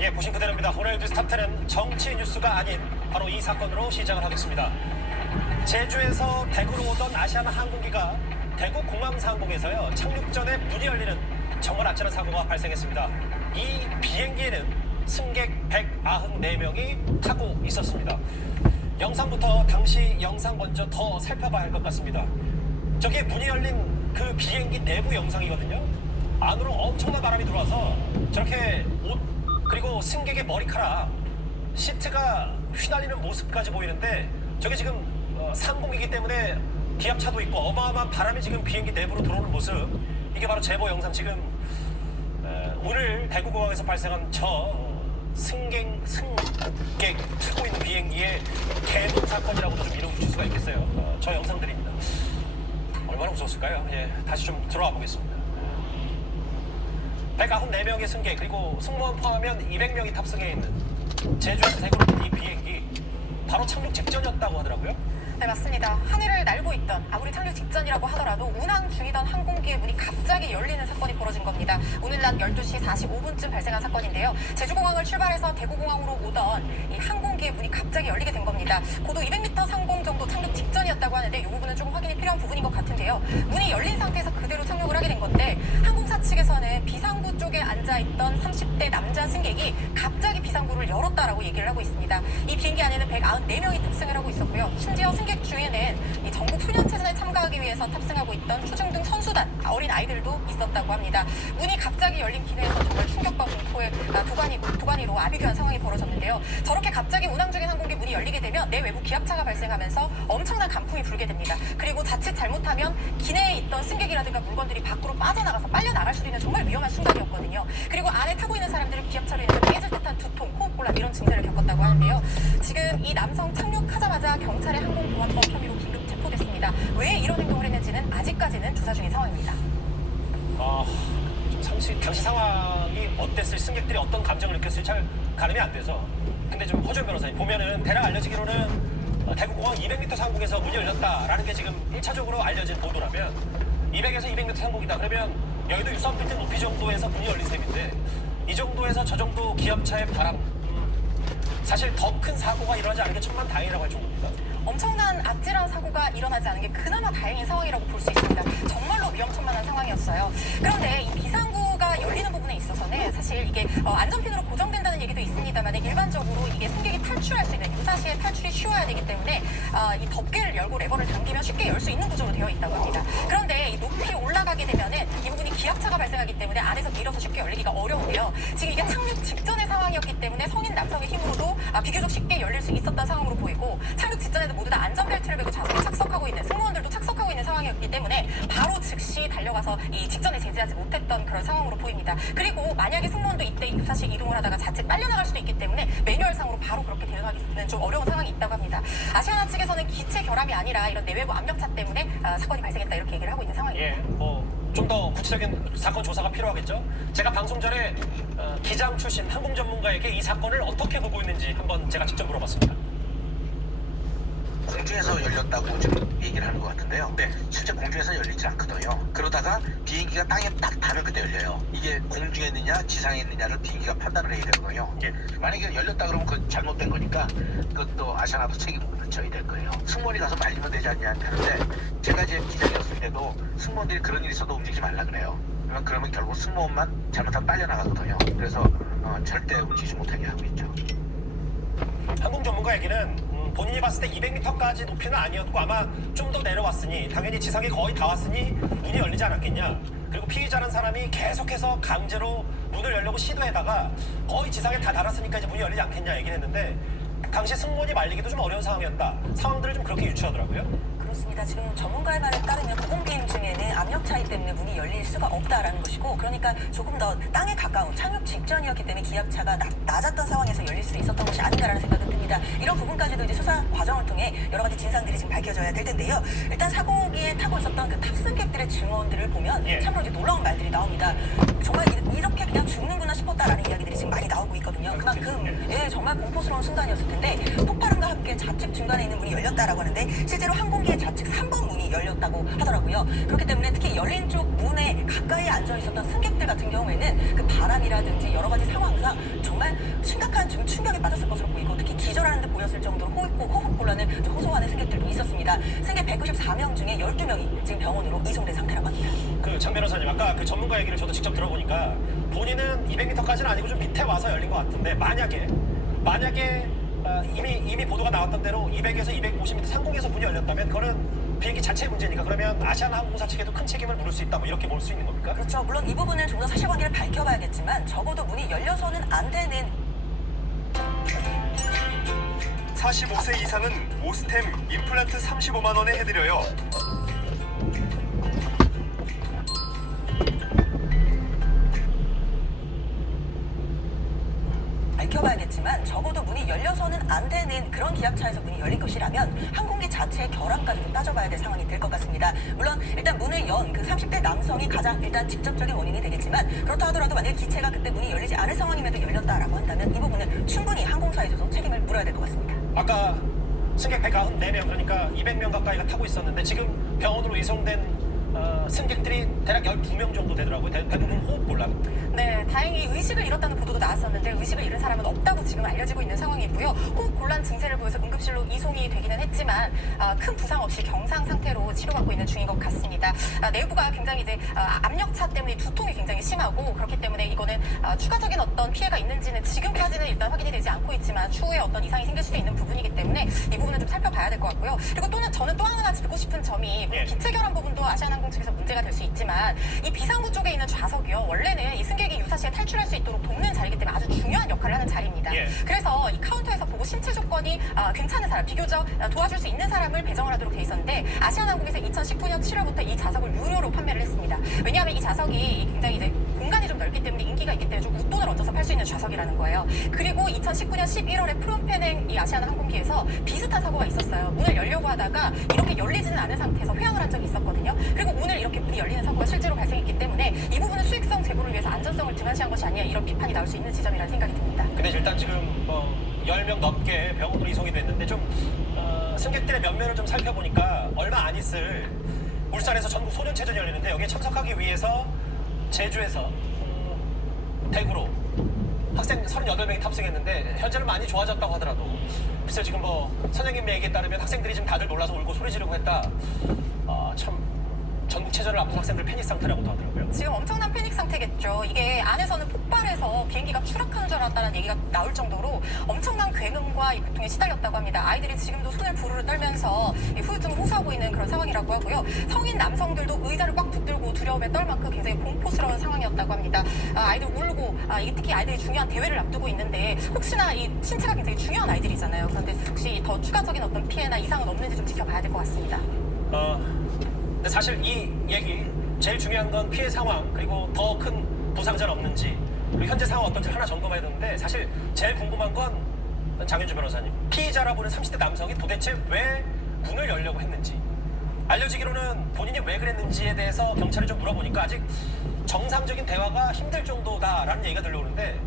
예, 보신 그대로입니다. 오늘 뉴스 탑10은 정치 뉴스가 아닌 바로 이 사건으로 시작을 하겠습니다. 제주에서 대구로 오던 아시아나 항공기가 대구 공항상공에서요 착륙 전에 문이 열리는 정말 아찔한 사고가 발생했습니다. 이 비행기에는 승객 194명이 타고 있었습니다. 영상부터 당시 영상 먼저 더 살펴봐야 할 것 같습니다. 저게 문이 열린 그 비행기 내부 영상이거든요. 안으로 엄청난 바람이 들어와서 저렇게 옷 그리고 승객의 머리카락, 시트가 휘날리는 모습까지 보이는데 저게 지금 상공이기 때문에 기압차도 있고 어마어마한 바람이 지금 비행기 내부로 들어오는 모습, 이게 바로 제보 영상. 지금 오늘 대구공항에서 발생한 저 승객 타고 있는 비행기의 개문 사건이라고도 좀 이름 붙일 수가 있겠어요. 저 영상들입니다. 얼마나 무서웠을까요? 예, 다시 좀 들어와 보겠습니다. 194명의 승객 그리고 승무원 포함하면 200명이 탑승해 있는 제주에서 대구로 온 이 비행기 바로 착륙 직전이었다고 하더라고요. 네, 맞습니다. 하늘을 날고 있던, 아무리 착륙 직전이라고 하더라도 운항 중이던 항공기의 문이 갑자기 열리는 사건이 벌어진 겁니다. 오늘 낮 12시 45분쯤 발생한 사건인데요. 제주공항을 출발해서 대구공항으로 오던 이 항공기의 문이 갑자기 열리게 된 겁니다. 고도 200m 상공 정도 착륙 직전이었다고 하는데 이 부분은 조금 확인이 필요한 부분인 것 같은데요. 문이 열린 상태에서 그대로 착륙을 하게 된 건데 항공사 측에서는 비상구 쪽에 앉아있던 30대 남자 승객이 갑자기 비상구를 열었다라고 얘기를 하고 있습니다. 이 비행기 안에는 194명이 탑승을 하고 있었고요. 심지어 승객 중에는 이 전국 훈련체전에 참가하기 위해서 탑승하고 있던 초중등 선수단, 어린 아이들도 있었다고 합니다. 문이 갑자기 열린 기내에서 정말 충격과 공포의 도가니로 아비규환 상황이 벌어졌는데요. 저렇게 갑자기 운항 중인 항공기 문이 열리게 되면 내외부 기압차가 발생하면서 엄청난 간풍이 불게 됩니다. 그리고 자칫 잘못하면 기내에 있던 승객이라든가 물건들이 밖으로 빠져나가서 빨려 나갈 수도 있는 정말 위험한 순간이었거든요. 그리고 안에 타고 있는 사람들은 기압차로 인해서 깨질 듯한 두통, 호흡곤란 이런 증세를 겪었다고 하는데요. 지금 이 남성 착륙하자마자 경찰의 항공보안법 혐의로 긴급 체포됐습니다. 왜 이런 행동을 했는지는 아직까지는 조사 중인 상황입니다. 좀 당시 상황이 어땠을지, 승객들이 어떤 감정을 느꼈을지 잘 가늠이 안 돼서. 근데 좀 허준 변호사님 보면은 대략 알려지기로는 대구공항 200m 상공에서 문이 열렸다라는 게 지금 1차적으로 알려진 보도라면 200에서 200m 상공이다 그러면 여의도 유선 빌딩 높이 정도에서 문이 열린 셈인데 이 정도에서 저 정도 기압차의 바람, 사실 더 큰 사고가 일어나지 않은 게 천만다행이라고 할 정도입니다. 엄청난 아찔한 사고가 일어나지 않은 게 그나마 다행인 상황이라고 볼 수 있습니다. 정말로 위험천만한 상황이었어요. 그런데 이 비상구가 열리는 부분에 있어서는 사실 이게 안전핀으로 고정된다는 얘기도 있습니다만 일반적으로 이게 승객이 탈출할 수 있는 유사시에 탈출이 쉬워야 되기 때문에 이 덮개를 열고 레버를 당기면 쉽게 열 수 있는 구조로 되어 있다고 합니다. 그런데 이 높이 올라가게 되면은 이 부분이 기압차가 발생하기 때문에 안에서 밀어서 쉽게 열리기가 어려운데요. 지금 이게 착륙 직전의 상황이었기 때문에 성인 남성의 힘으로도 비교적 쉽게 열릴 수 있었던 상황으로 보이고 착륙 직전에도 모두 다 안전벨트를 메고 좌석에 착석하고 있는 승무원들도 착석하고 있는 상황이었기 때문에 바로 즉시 달려가서 이 직전에 제지하지 못했던 그런 상황으로 보입니다. 그리고 만약에 승무원도 이때 유사시 이동을 하다가 자칫 빨려나갈 수도 있기 때문에 매뉴얼상으로 바로 그렇게 대응하기는 좀 어려운 상황이 있다고 합니다. 아시아나 측에서는 기체 결함이 아니라 이런 내외부 압력차 때문에 사건이 발생했다 이렇게 얘기를 하고 있는 상황입니다. 예, 좀 더 구체적인 사건 조사가 필요하겠죠. 제가 방송 전에 기장 출신 항공 전문가에게 이 사건을 어떻게 보고 있는지 한번 제가 직접 물어봤습니다. 공중에서 열렸다고 지금 얘기를 하는 것 같은데요. 네, 실제 공중에서 열리지 않거든요. 그러다가 비행기가 땅에 딱 닿으면 그때 열려요. 이게 공중에 있느냐 지상에 있느냐를 비행기가 판단을 해야 되거든요. 예. 만약에 열렸다 그러면 그 잘못된 거니까 그것도 아시아나도 책임을 져야 될 거예요. 승무원이 가서 말리면 되지 않냐 하는데 제가 이제 기장이었을 때도 승무원들이 그런 일이 있어도 움직이지 말라 그래요. 그러면 결국 승무원만 잘못하면 빨려나가거든요. 그래서 절대 움직이지 못하게 하고 있죠. 항공 전문가 얘기는 본인이 봤을 때 200m까지 높이는 아니었고 아마 좀 더 내려왔으니 당연히 지상에 거의 다 왔으니 문이 열리지 않았겠냐. 그리고 피의자라는 사람이 계속해서 강제로 문을 열려고 시도에다가 거의 지상에 다 달았으니까 이제 문이 열리지 않겠냐 얘기를 했는데 당시 승무원이 말리기도 좀 어려운 상황이었다. 상황들을 좀 그렇게 유추하더라고요. 그렇습니다. 지금 전문가의 말에 따르면 고공비행 중에는 압력 차이 때문에 문이 열릴 수가 없다라는 것이고 그러니까 조금 더 땅에 가까운 착륙 직전이었기 때문에 기압차가 낮았던 상황에서 열릴 수 있었던 것이 아닌가라는 생각은 듭니다. 이런 부분까지도 이제 수사 과정을 통해 여러 가지 진상들이 지금 밝혀져야 될 텐데요. 일단 사고기에 타고 있었던 그 탑승객들의 증언들을 보면 참으로 이제 놀라운 말들이 나옵니다. 정말 이렇게 그냥 죽는구나 싶었다라는 이야기들이 지금 많이 나오고 있거든요. 그만큼 정말 공포스러운 순간이었을 텐데 폭발음과 함께 좌측 중간에 있는 문이 열렸다라고 하는데 실제로 항공기의 좌측 3번 문이 열렸다고 하더라고요. 그렇기 때문에 특히 열린 쪽 문에 가까이 앉아 있었던 승객들 같은 경우에는 그 바람이라든지 여러 가지 상황상 정말 심각한 좀 충격에 빠졌을 것으로 보이고 특히 기절하는 듯 보였을 정도로 호흡곤란을 호소하는 승객들도 있었습니다. 승객 194명 중에 12명이 지금 병원으로 이송된 상태라고 합니다. 장 변호사님 아까 그 전문가 얘기를 저도 직접 들어보니까 본인은 200m까지는 아니고 좀 밑에 와서 열린 것 같은데 만약에 이미 보도가 나왔던 대로 200에서 250m 상공에서 문이 열렸다면 그거는 비행기 자체의 문제니까 그러면 아시아나항공사 측에도 큰 책임을 물을 수 있다 뭐 이렇게 볼 수 있는 겁니까? 그렇죠. 물론 이 부분은 좀 더 사실관계를 밝혀봐야겠지만 적어도 문이 열려서는 안 되는 45세 이상은 오스템 임플란트 35만 원에 해드려요. 밝혀봐야겠지만 적어도 문이 열려서는 안 되는 그런 기압차에서 문이 열린 것이라면 항공기 자체의 결함까지도 따져봐야 될 상황이 될 것 같습니다. 물론 일단 문을 연 그 30대 남성이 가장 일단 직접적인 원인이 되겠지만 그렇다 하더라도 만약 기체가 그때 문이 열리지 않을 상황임에도 열렸다라고 한다면 이 부분은 충분히 항공사에서도 책임을 물어야 될 것 같습니다. 아까 승객 194명 그러니까 200명 가까이가 타고 있었는데 지금 병원으로 이송된 승객들이 대략 12명 정도 되더라고요. 대부분 호흡곤란. 네, 다행히 의식을 잃었다는 보도도 나왔었는데 의식을 잃은 사람은 없다고 지금 알려지고 있는 상황이고요. 호흡곤란 증세를 보여서 응급실로 이송이 되기는 했지만 큰 부상 없이 경상 상태로 치료받고 있는 중인 것 같습니다. 내부가 굉장히 이제 압력차 때문에 두통이 굉장히 심하고 그렇기 때문에 이거는 추가적인 어떤 피해가 있는지는 지금까지는 일단 확인이 되지 않고 있지만 추후에 어떤 이상이 생길 수도 있는 부분이기 때문에 이 부분은 좀 살펴봐야 될 것 같고요. 그리고 저는 또 하나 짚고 싶은 점이 기체 결함 부분도 아시아나항공 측에서 문제가 될 수 있지만 이 비상구 쪽에 있는 좌석이요. 원래는 이 승객이 유사시에 탈출할 수 있도록 돕는 자리이기 때문에 아주 중요한 역할을 하는 자리입니다. 그래서 이 카운터에서 보고 신체 조건이 괜찮은 사람, 비교적 도와줄 수 있는 사람을 배정을 하도록 돼 있었는데 아시아나항공에서 2019년 7월부터 이 좌석을 유료로 판매를 했습니다. 왜냐하면 이 좌석이 굉장히 이제 공간이 좀 넓기 때문에 인기가 있기 때문에 좀 웃돈을 얹어서 팔 수 있는 좌석이라는 거예요. 그리고 2019년 11월에 프롬펜행 이 아시아나항공기에서 비슷한 사고가 있었어요. 문을 열려고 하다가 이렇게 열리지는 않은 상태에서 회항을 한 적이 있었거든요. 그리고 문을 이렇게 문이 열리는 사고가 실제로 발생했기 때문에 이 부분은 수익성 제고를 위해서 안전성을 등한시한 것이 아니냐 이런 비판이 나올 수 있는 지점이라는 생각이 듭니다. 근데 일단 지금 10명 넘게 병원으로 이송이 됐는데 좀 승객들의 면면을 좀 살펴보니까 얼마 안 있을 울산에서 전국 소년체전이 열리는데 여기에 참석하기 위해서 제주에서 대구로 학생 38명이 탑승했는데 현재는 많이 좋아졌다고 하더라도 글쎄 지금 뭐 선생님 얘기에 따르면 학생들이 지금 다들 놀라서 울고 소리 지르고 했다. 참 전국체전을 앞둔 학생들 패닉 상태라고도 하더라고요. 지금 엄청난 패닉 상태겠죠. 이게 안에서는 폭발해서 비행기가 추락하는 줄 알았다는 얘기가 나올 정도로 엄청난 굉음과 이 고통에 시달렸다고 합니다. 아이들이 지금도 손을 부르르 떨면서 이 후유증을 호소하고 있는 그런 상황이라고 하고요. 성인 남성들도 의자를 꽉 붙들고 두려움에 떨 만큼 굉장히 공포스러운 상황이었다고 합니다. 아이들 울고 이게 특히 아이들이 중요한 대회를 앞두고 있는데 혹시나 이 신체가 굉장히 중요한 아이들이잖아요. 그런데 혹시 더 추가적인 어떤 피해나 이상은 없는지 좀 지켜봐야 될 것 같습니다. 근데 사실 이 얘기 제일 중요한 건 피해 상황 그리고 더 큰 부상자는 없는지 그리고 현재 상황 어떤지 하나 점검해야 되는데 사실 제일 궁금한 건 장윤주 변호사님 피의자라 보는 30대 남성이 도대체 왜 문을 열려고 했는지 알려지기로는 본인이 왜 그랬는지에 대해서 경찰에 좀 물어보니까 아직 정상적인 대화가 힘들 정도다라는 얘기가 들려오는데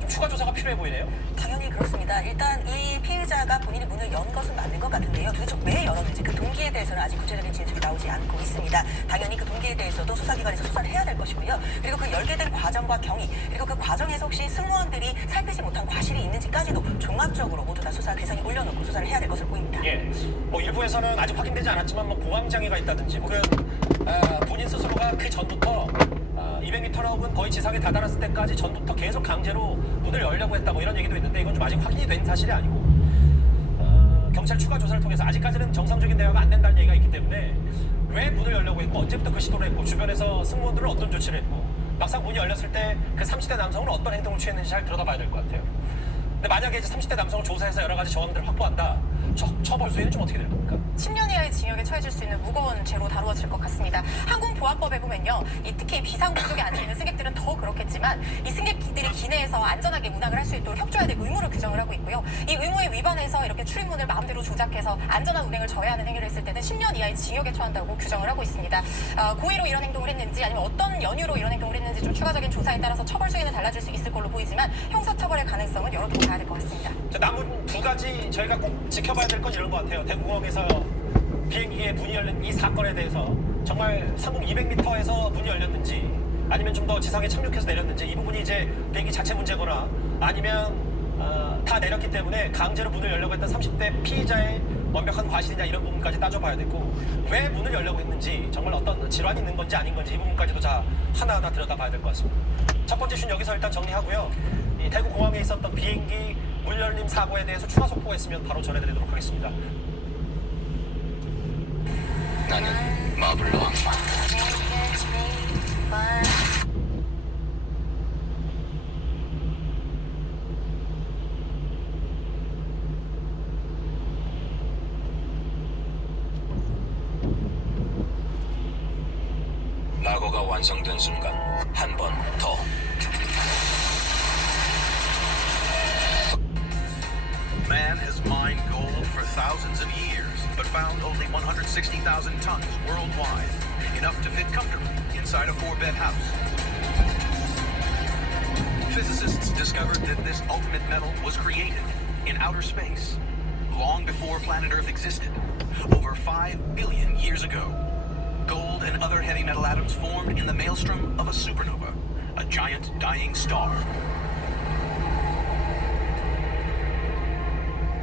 좀 추가 조사가 필요해 보이네요. 당연히 그렇습니다. 일단 이 피해자가 본인이 문을 연 것은 맞는 것 같은데요. 도대체 왜 열었는지 그 동기에 대해서는 아직 구체적인 진술이 나오지 않고 있습니다. 당연히 그 동기에 대해서도 수사기관에서 수사를 해야 될 것이고요. 그리고 그 열게 된 과정과 경위 그리고 그 과정에서 혹시 승무원들이 살피지 못한 과실이 있는지까지도 종합적으로 모두 다 수사 대상에 올려놓고 수사를 해야 될 것으로 보입니다. 예, 뭐 일부에서는 아직 확인되지 않았지만 뭐 공황장애가 있다든지 혹은 본인 스스로가 그 전부터 200m 혹은 거의 지상에 다다랐을 때까지 전부터 계속 강제로 문을 열려고 했다 뭐 이런 얘기도 있는데 이건 좀 아직 확인이 된 사실이 아니고 경찰 추가 조사를 통해서 아직까지는 정상적인 대화가 안 된다는 얘기가 있기 때문에 왜 문을 열려고 했고 언제부터 그 시도를 했고 주변에서 승무원들은 어떤 조치를 했고 막상 문이 열렸을 때 그 30대 남성은 어떤 행동을 취했는지 잘 들여다봐야 될 것 같아요. 근데 만약에 이제 30대 남성을 조사해서 여러 가지 정황들을 확보한다. 처벌 수위는 좀 어떻게 될 겁니까? 10년 이하의 징역에 처해질 수 있는 무거운 죄로 다루어질 것 같습니다. 항공보안법에 보면요. 특히 비상구조에 앉아있는 승객들은 더 그렇겠지만 이 승객들이 기내에서 안전하게 운항을 할 수 있도록 협조해야 될 의무를 규정을 하고 있고요. 이 의무에 위반해서 이렇게 출입문을 마음대로 조작해서 안전한 운행을 저해하는 행위를 했을 때는 10년 이하의 징역에 처한다고 규정을 하고 있습니다. 고의로 이런 행동을 했는지 아니면 어떤 연유로 이런 행동을 했는지 좀 추가적인 조사에 따라서 처벌 수위는 달라질 수 있을 걸로 보이지만 형사처벌의 가능성은 여러 개 봐야 될 것 같습니다. 남은 두 가지 저희가 꼭 지켜봐야 될 건 이런 것 같아요. 대구공항에서 비행기에 문이 열린 이 사건에 대해서 정말 상공 200m에서 문이 열렸는지 아니면 좀 더 지상에 착륙해서 내렸는지 이 부분이 이제 비행기 자체 문제거나 아니면 다 내렸기 때문에 강제로 문을 열려고 했던 30대 피의자의 완벽한 과실이냐 이런 부분까지 따져봐야 되고 왜 문을 열려고 했는지 정말 어떤 질환이 있는 건지 아닌 건지 이 부분까지도 하나하나 들여다봐야 될 것 같습니다. 첫 번째 슈는 여기서 일단 정리하고요. 이 대구공항에 있었던 비행기 문 열림 사고에 대해서 추가 속보가 있으면 바로 전해드리도록 하겠습니다. 나는 마블로 악마. 낙오가 완성된 순간 한 번 더. Man has mined gold for thousands of years, but found only 160,000 tons worldwide, enough to fit comfortably inside a 4-bed house. Physicists discovered that this ultimate metal was created in outer space, long before planet Earth existed, over 5 billion years ago. Gold and other heavy metal atoms formed in the maelstrom of a supernova, a giant dying star.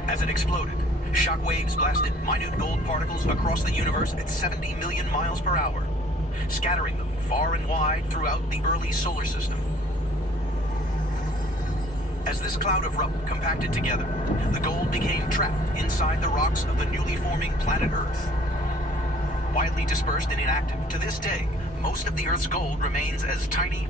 As it exploded, shock waves blasted minute gold particles across the universe at 70 million miles per hour, scattering them far and wide throughout the early solar system. As this cloud of rock compacted together, the gold became trapped inside the rocks of the newly forming planet Earth. Widely dispersed and inactive, to this day, most of the Earth's gold remains as tiny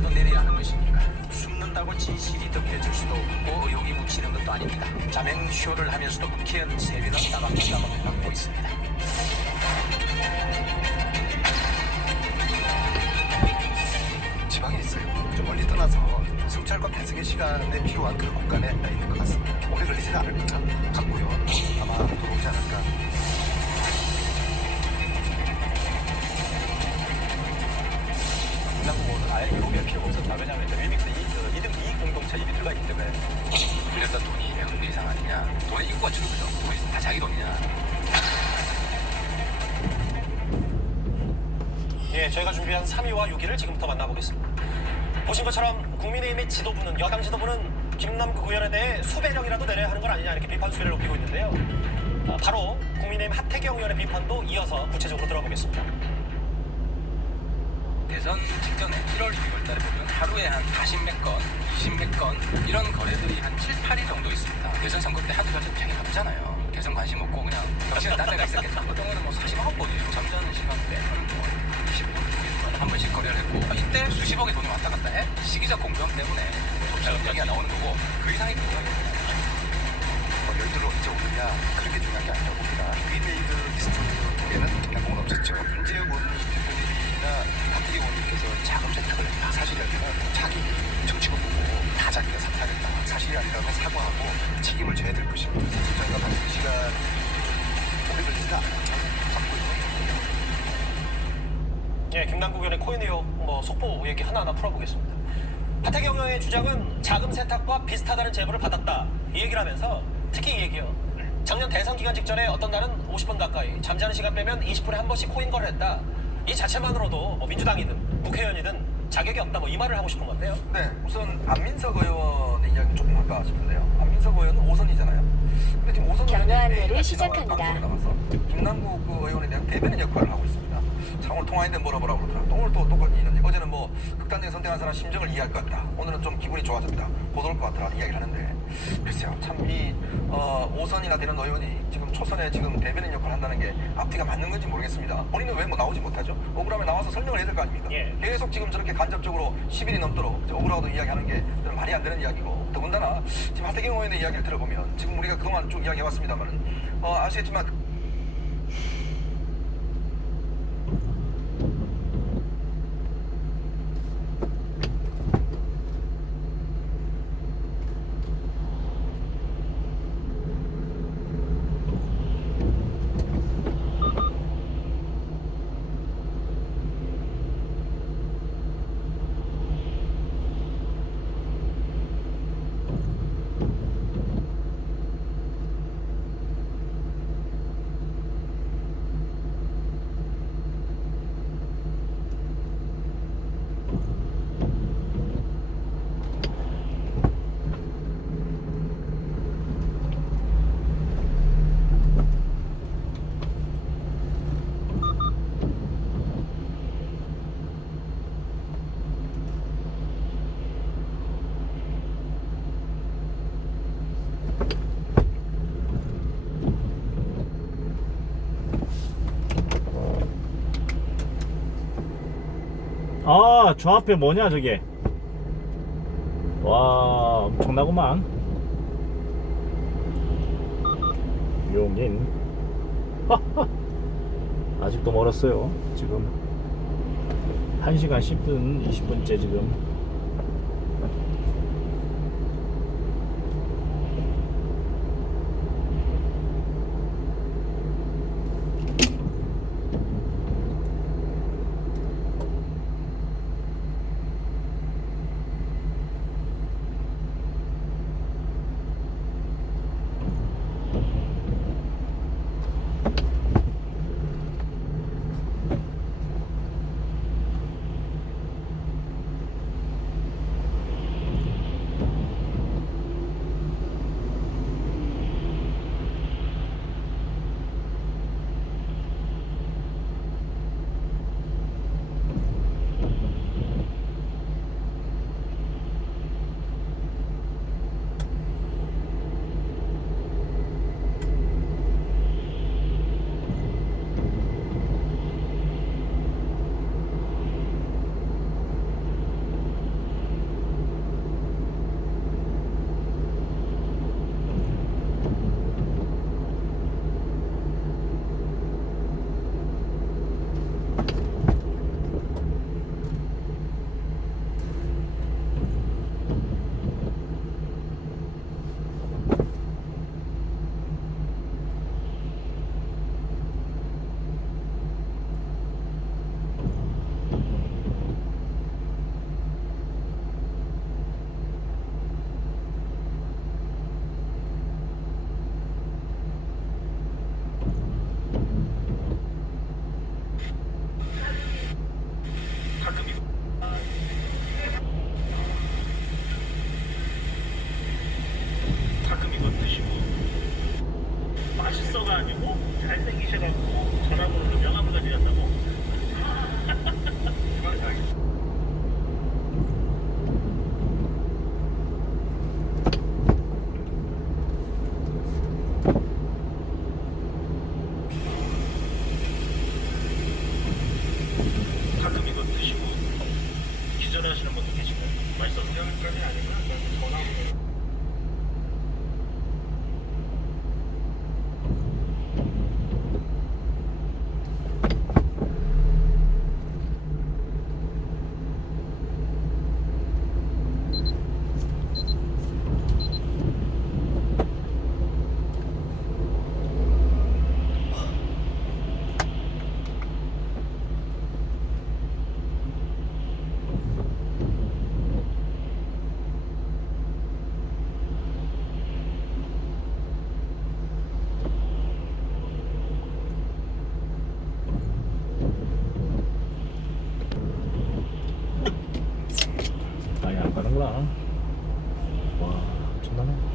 돈이라도 내려야 하는 것입니까? 숨는다고 진실이 덮여질 수도 없고 의혹이 묻히는 것도 아닙니다. 자맹쇼를 하면서도 국회의원 세비는 따박따박 받고 있습니다. 지방에 있어요. 좀 멀리 떠나서 승찰과 배석의 시간에 필요한 그런 공간에 있는 것 같습니다. 오래 걸리지는 않을 것 같고요. 아마 들어오지 않을까. 김남국은 아예 로비할 필요가 없었다. 왜냐하면 리믹스 이익 공동체 이익이 들어가 있기 때문에. 빌렸던 돈이 매우 이상 아니냐? 돈의 인구가 줄어들어. 돈이 다 자기 돈이냐? 예, 저희가 준비한 3위와 6위를 지금부터 만나보겠습니다. 보신 것처럼 국민의힘의 지도부는, 여당 지도부는 김남국 의원에 대해 수배령이라도 내려야 하는 건 아니냐 이렇게 비판 수위를 높이고 있는데요. 바로 국민의힘 하태경 의원의 비판도 이어서 구체적으로 들어보겠습니다. 대선 직전에 1월, 2월 달에 보면 하루에 한 40몇 건, 20몇 건 이런 거래들이 한 7, 8일 정도 있습니다. 대선 선거 때 한두 달쯤 되게 바쁘잖아요. 대선 관심 없고 그냥 정신은 딴 데가 있었겠죠. 어떤 거는 뭐 49번이에요. 잠자는 시간대 하는 동안 20번, 한 번씩 거래를 했고 이때 수십억의 돈이 왔다 갔다 해? 시기적 공평 때문에 자금력이 나오는 거고 그 이상이 뭐가 있냐. 열들을 언제 오느냐 그렇게 중요한 게 아니라고 봅니다. 위메이드 리스트에는 김남국은 없었죠. 문재욱 대표님이나 박기기 의원님께서 자금 세탁을 했다. 사실이라면 자기 정치권 보고 다 자기가 사퇴하겠다. 사실이 아니라면 사과하고 책임을 져야 될 것입니다. 저희가 받은 시간 오래 걸리지는 않아요. 예, 김남국 의원의 코인 의혹 속보 얘기 하나하나 풀어보겠습니다. 하태경 의원의 주장은 자금 세탁과 비슷하다는 제보를 받았다. 이 얘기를 하면서 특히 이 얘기요. 작년 대선 기간 직전에 어떤 날은 50번 가까이, 잠자는 시간 빼면 20분에 한 번씩 코인 거래를 했다. 이 자체만으로도 민주당이든 국회의원이든 자격이 없다. 이 말을 하고 싶은 건데요. 네, 우선 안민석 의원의 이야기 조금 할까 싶은데요. 안민석 의원은 5선이잖아요. 근데 지금 5선 경로 의원이 안내를 시작합니다. 방송에 나와서 김남국 의원에 대한 대변인 역할을 하고 있습니다. 자, 오늘 통화했는데 뭐라 그러더라. 오늘 또 똑같이 있는데 어제는 뭐 극단적인 선택한 사람 심정을 이해할 것 같다. 오늘은 좀 기분이 좋아졌다. 고도올 것 같더라. 이야기를 하는데 글쎄요. 참 이 5선이나 되는 의원이 지금 초선에 지금 대변인 역할을 한다는 게 앞뒤가 맞는 건지 모르겠습니다. 본인은 왜 뭐 나오지 못하죠? 억울하면 나와서 설명을 해야 될 거 아닙니까? 예. 계속 지금 저렇게 간접적으로 10일이 넘도록 억울하다고 이야기하는 게 좀 말이 안 되는 이야기고 더군다나 지금 하태경 의원의 이야기를 들어보면 지금 우리가 그동안 쭉 이야기해왔습니다만 아시겠지만 아, 저 앞에 뭐냐 저게. 와, 엄청나구만. 용인. 아직도 멀었어요. 지금 1시간 10분 20분째 지금. 운전하시는 분도 계시고 맛있어서. 운전까지는 아니고요. 그냥 전화로. 아니 안 가는구나. 와 엄청나네.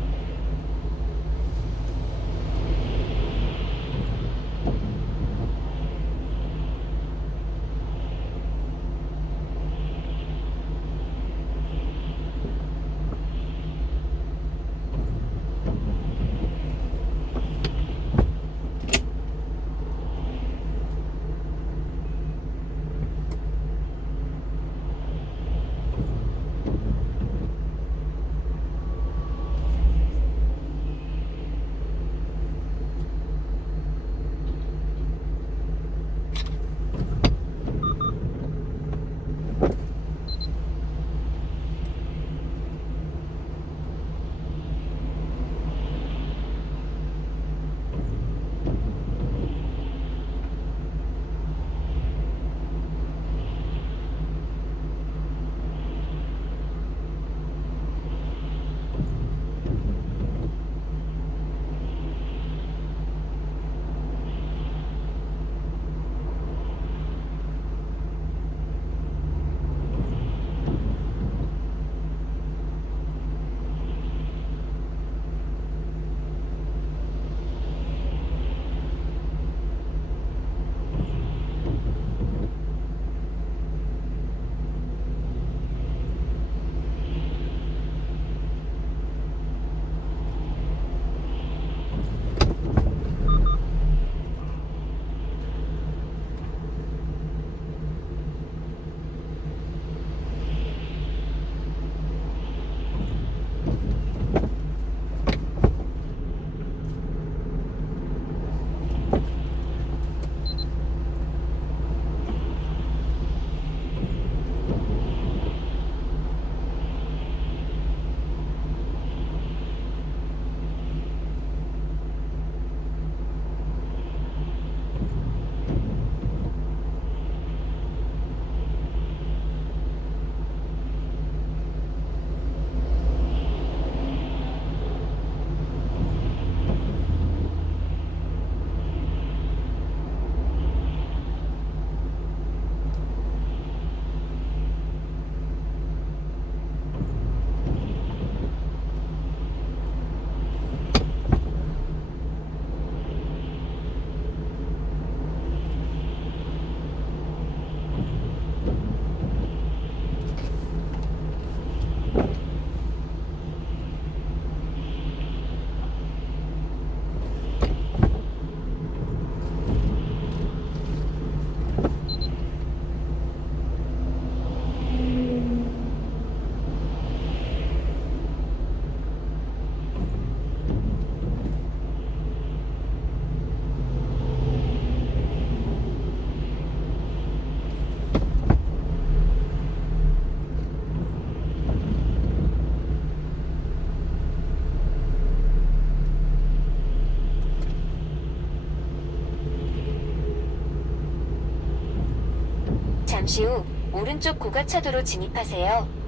잠시 후 오른쪽 고가차도로 진입하세요.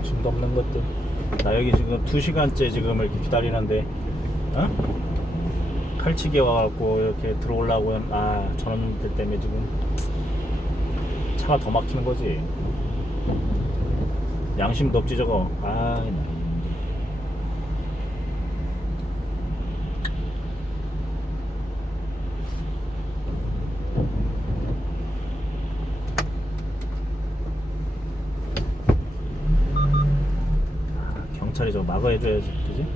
양심도 없는 것들. 나 여기 지금 2시간째 지금 이렇게 기다리는데, 어? 칼치기 와갖고 이렇게 들어오려고, 저놈들 때문에 지금 차가 더 막히는 거지. 양심도 없지 저거. 나. 경찰이 저거 막아줘야지, 그지?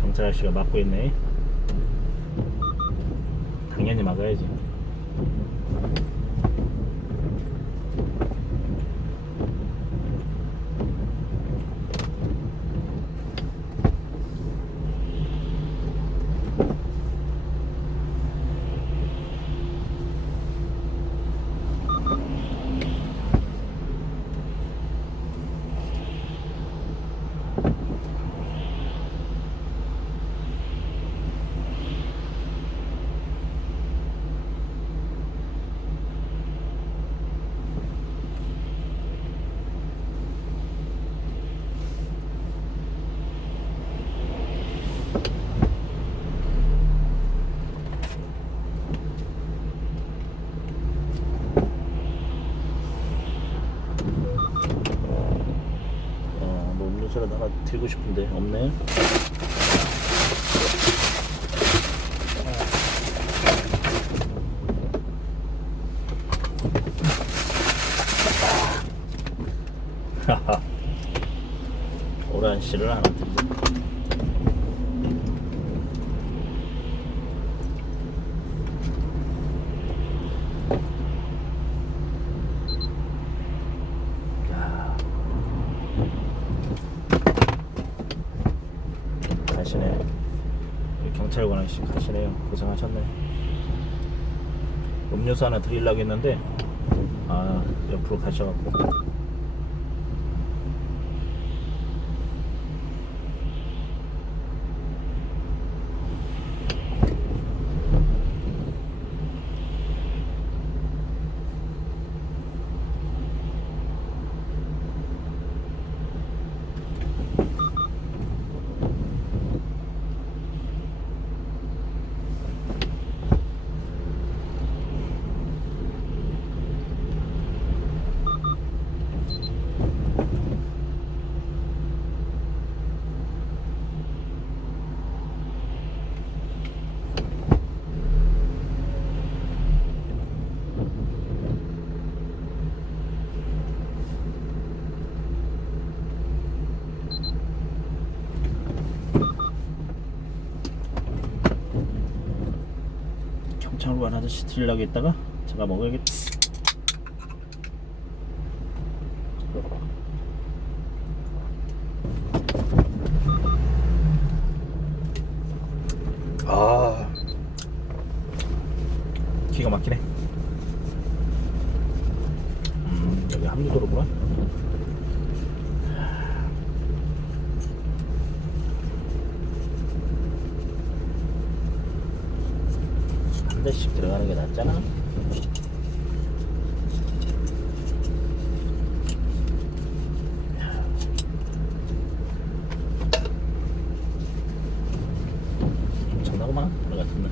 경찰 아저씨가 막고 있네. 당연히 막아야지. 음료수를 하나 드리고 싶은데 없네. 하하. 오란 씨를 하나 드리고. 가시네. 경찰관 아저씨 가시네요. 고생하셨네. 음료수 하나 드리려고 했는데 옆으로 가셔갖고. 경찰관 아저씨 드리려고 했다가 제가 먹어야겠다. 대씩 들어가는 게 낫잖아. 좀 전화구만 오늘 같으면.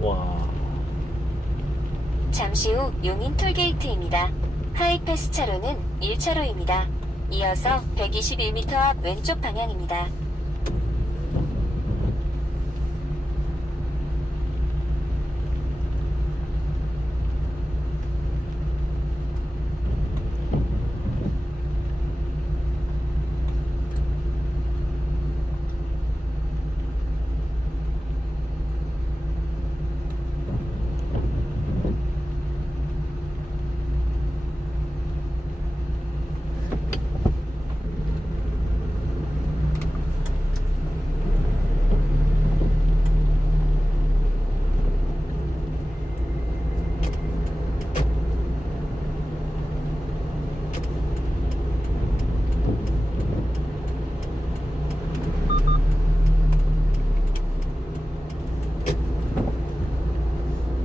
와. 잠시 후 용인 톨게이트입니다. 하이패스 차로는 1차로입니다. 이어서 121m 앞 왼쪽 방향입니다.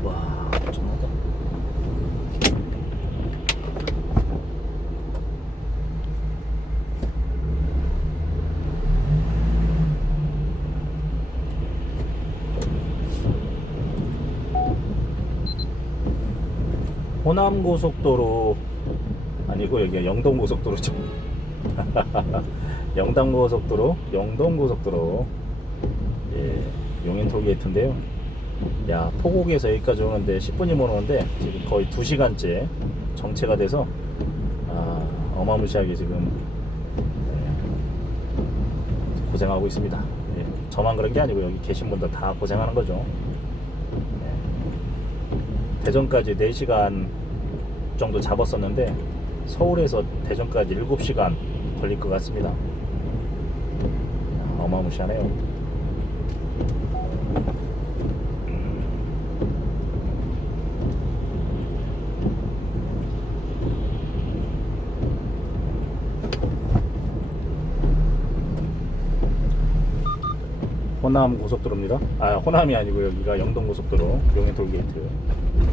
와, 엄청나다. 호남고속도로 아니고 여기가 영동고속도로죠. 영동고속도로 예, 용인 톨게이트인데요. 야, 포곡에서 여기까지 오는데 10분이면 오는데 지금 거의 2시간째 정체가 돼서 어마무시하게 지금 고생하고 있습니다. 예, 저만 그런 게 아니고 여기 계신 분들 다 고생하는 거죠. 예, 대전까지 4시간 정도 잡았었는데 서울에서 대전까지 7시간 걸릴 것 같습니다. 어마무시하네요. 호남 고속도로입니다. 아, 호남이 아니고 여기가 영동 고속도로 용인 톨게이트.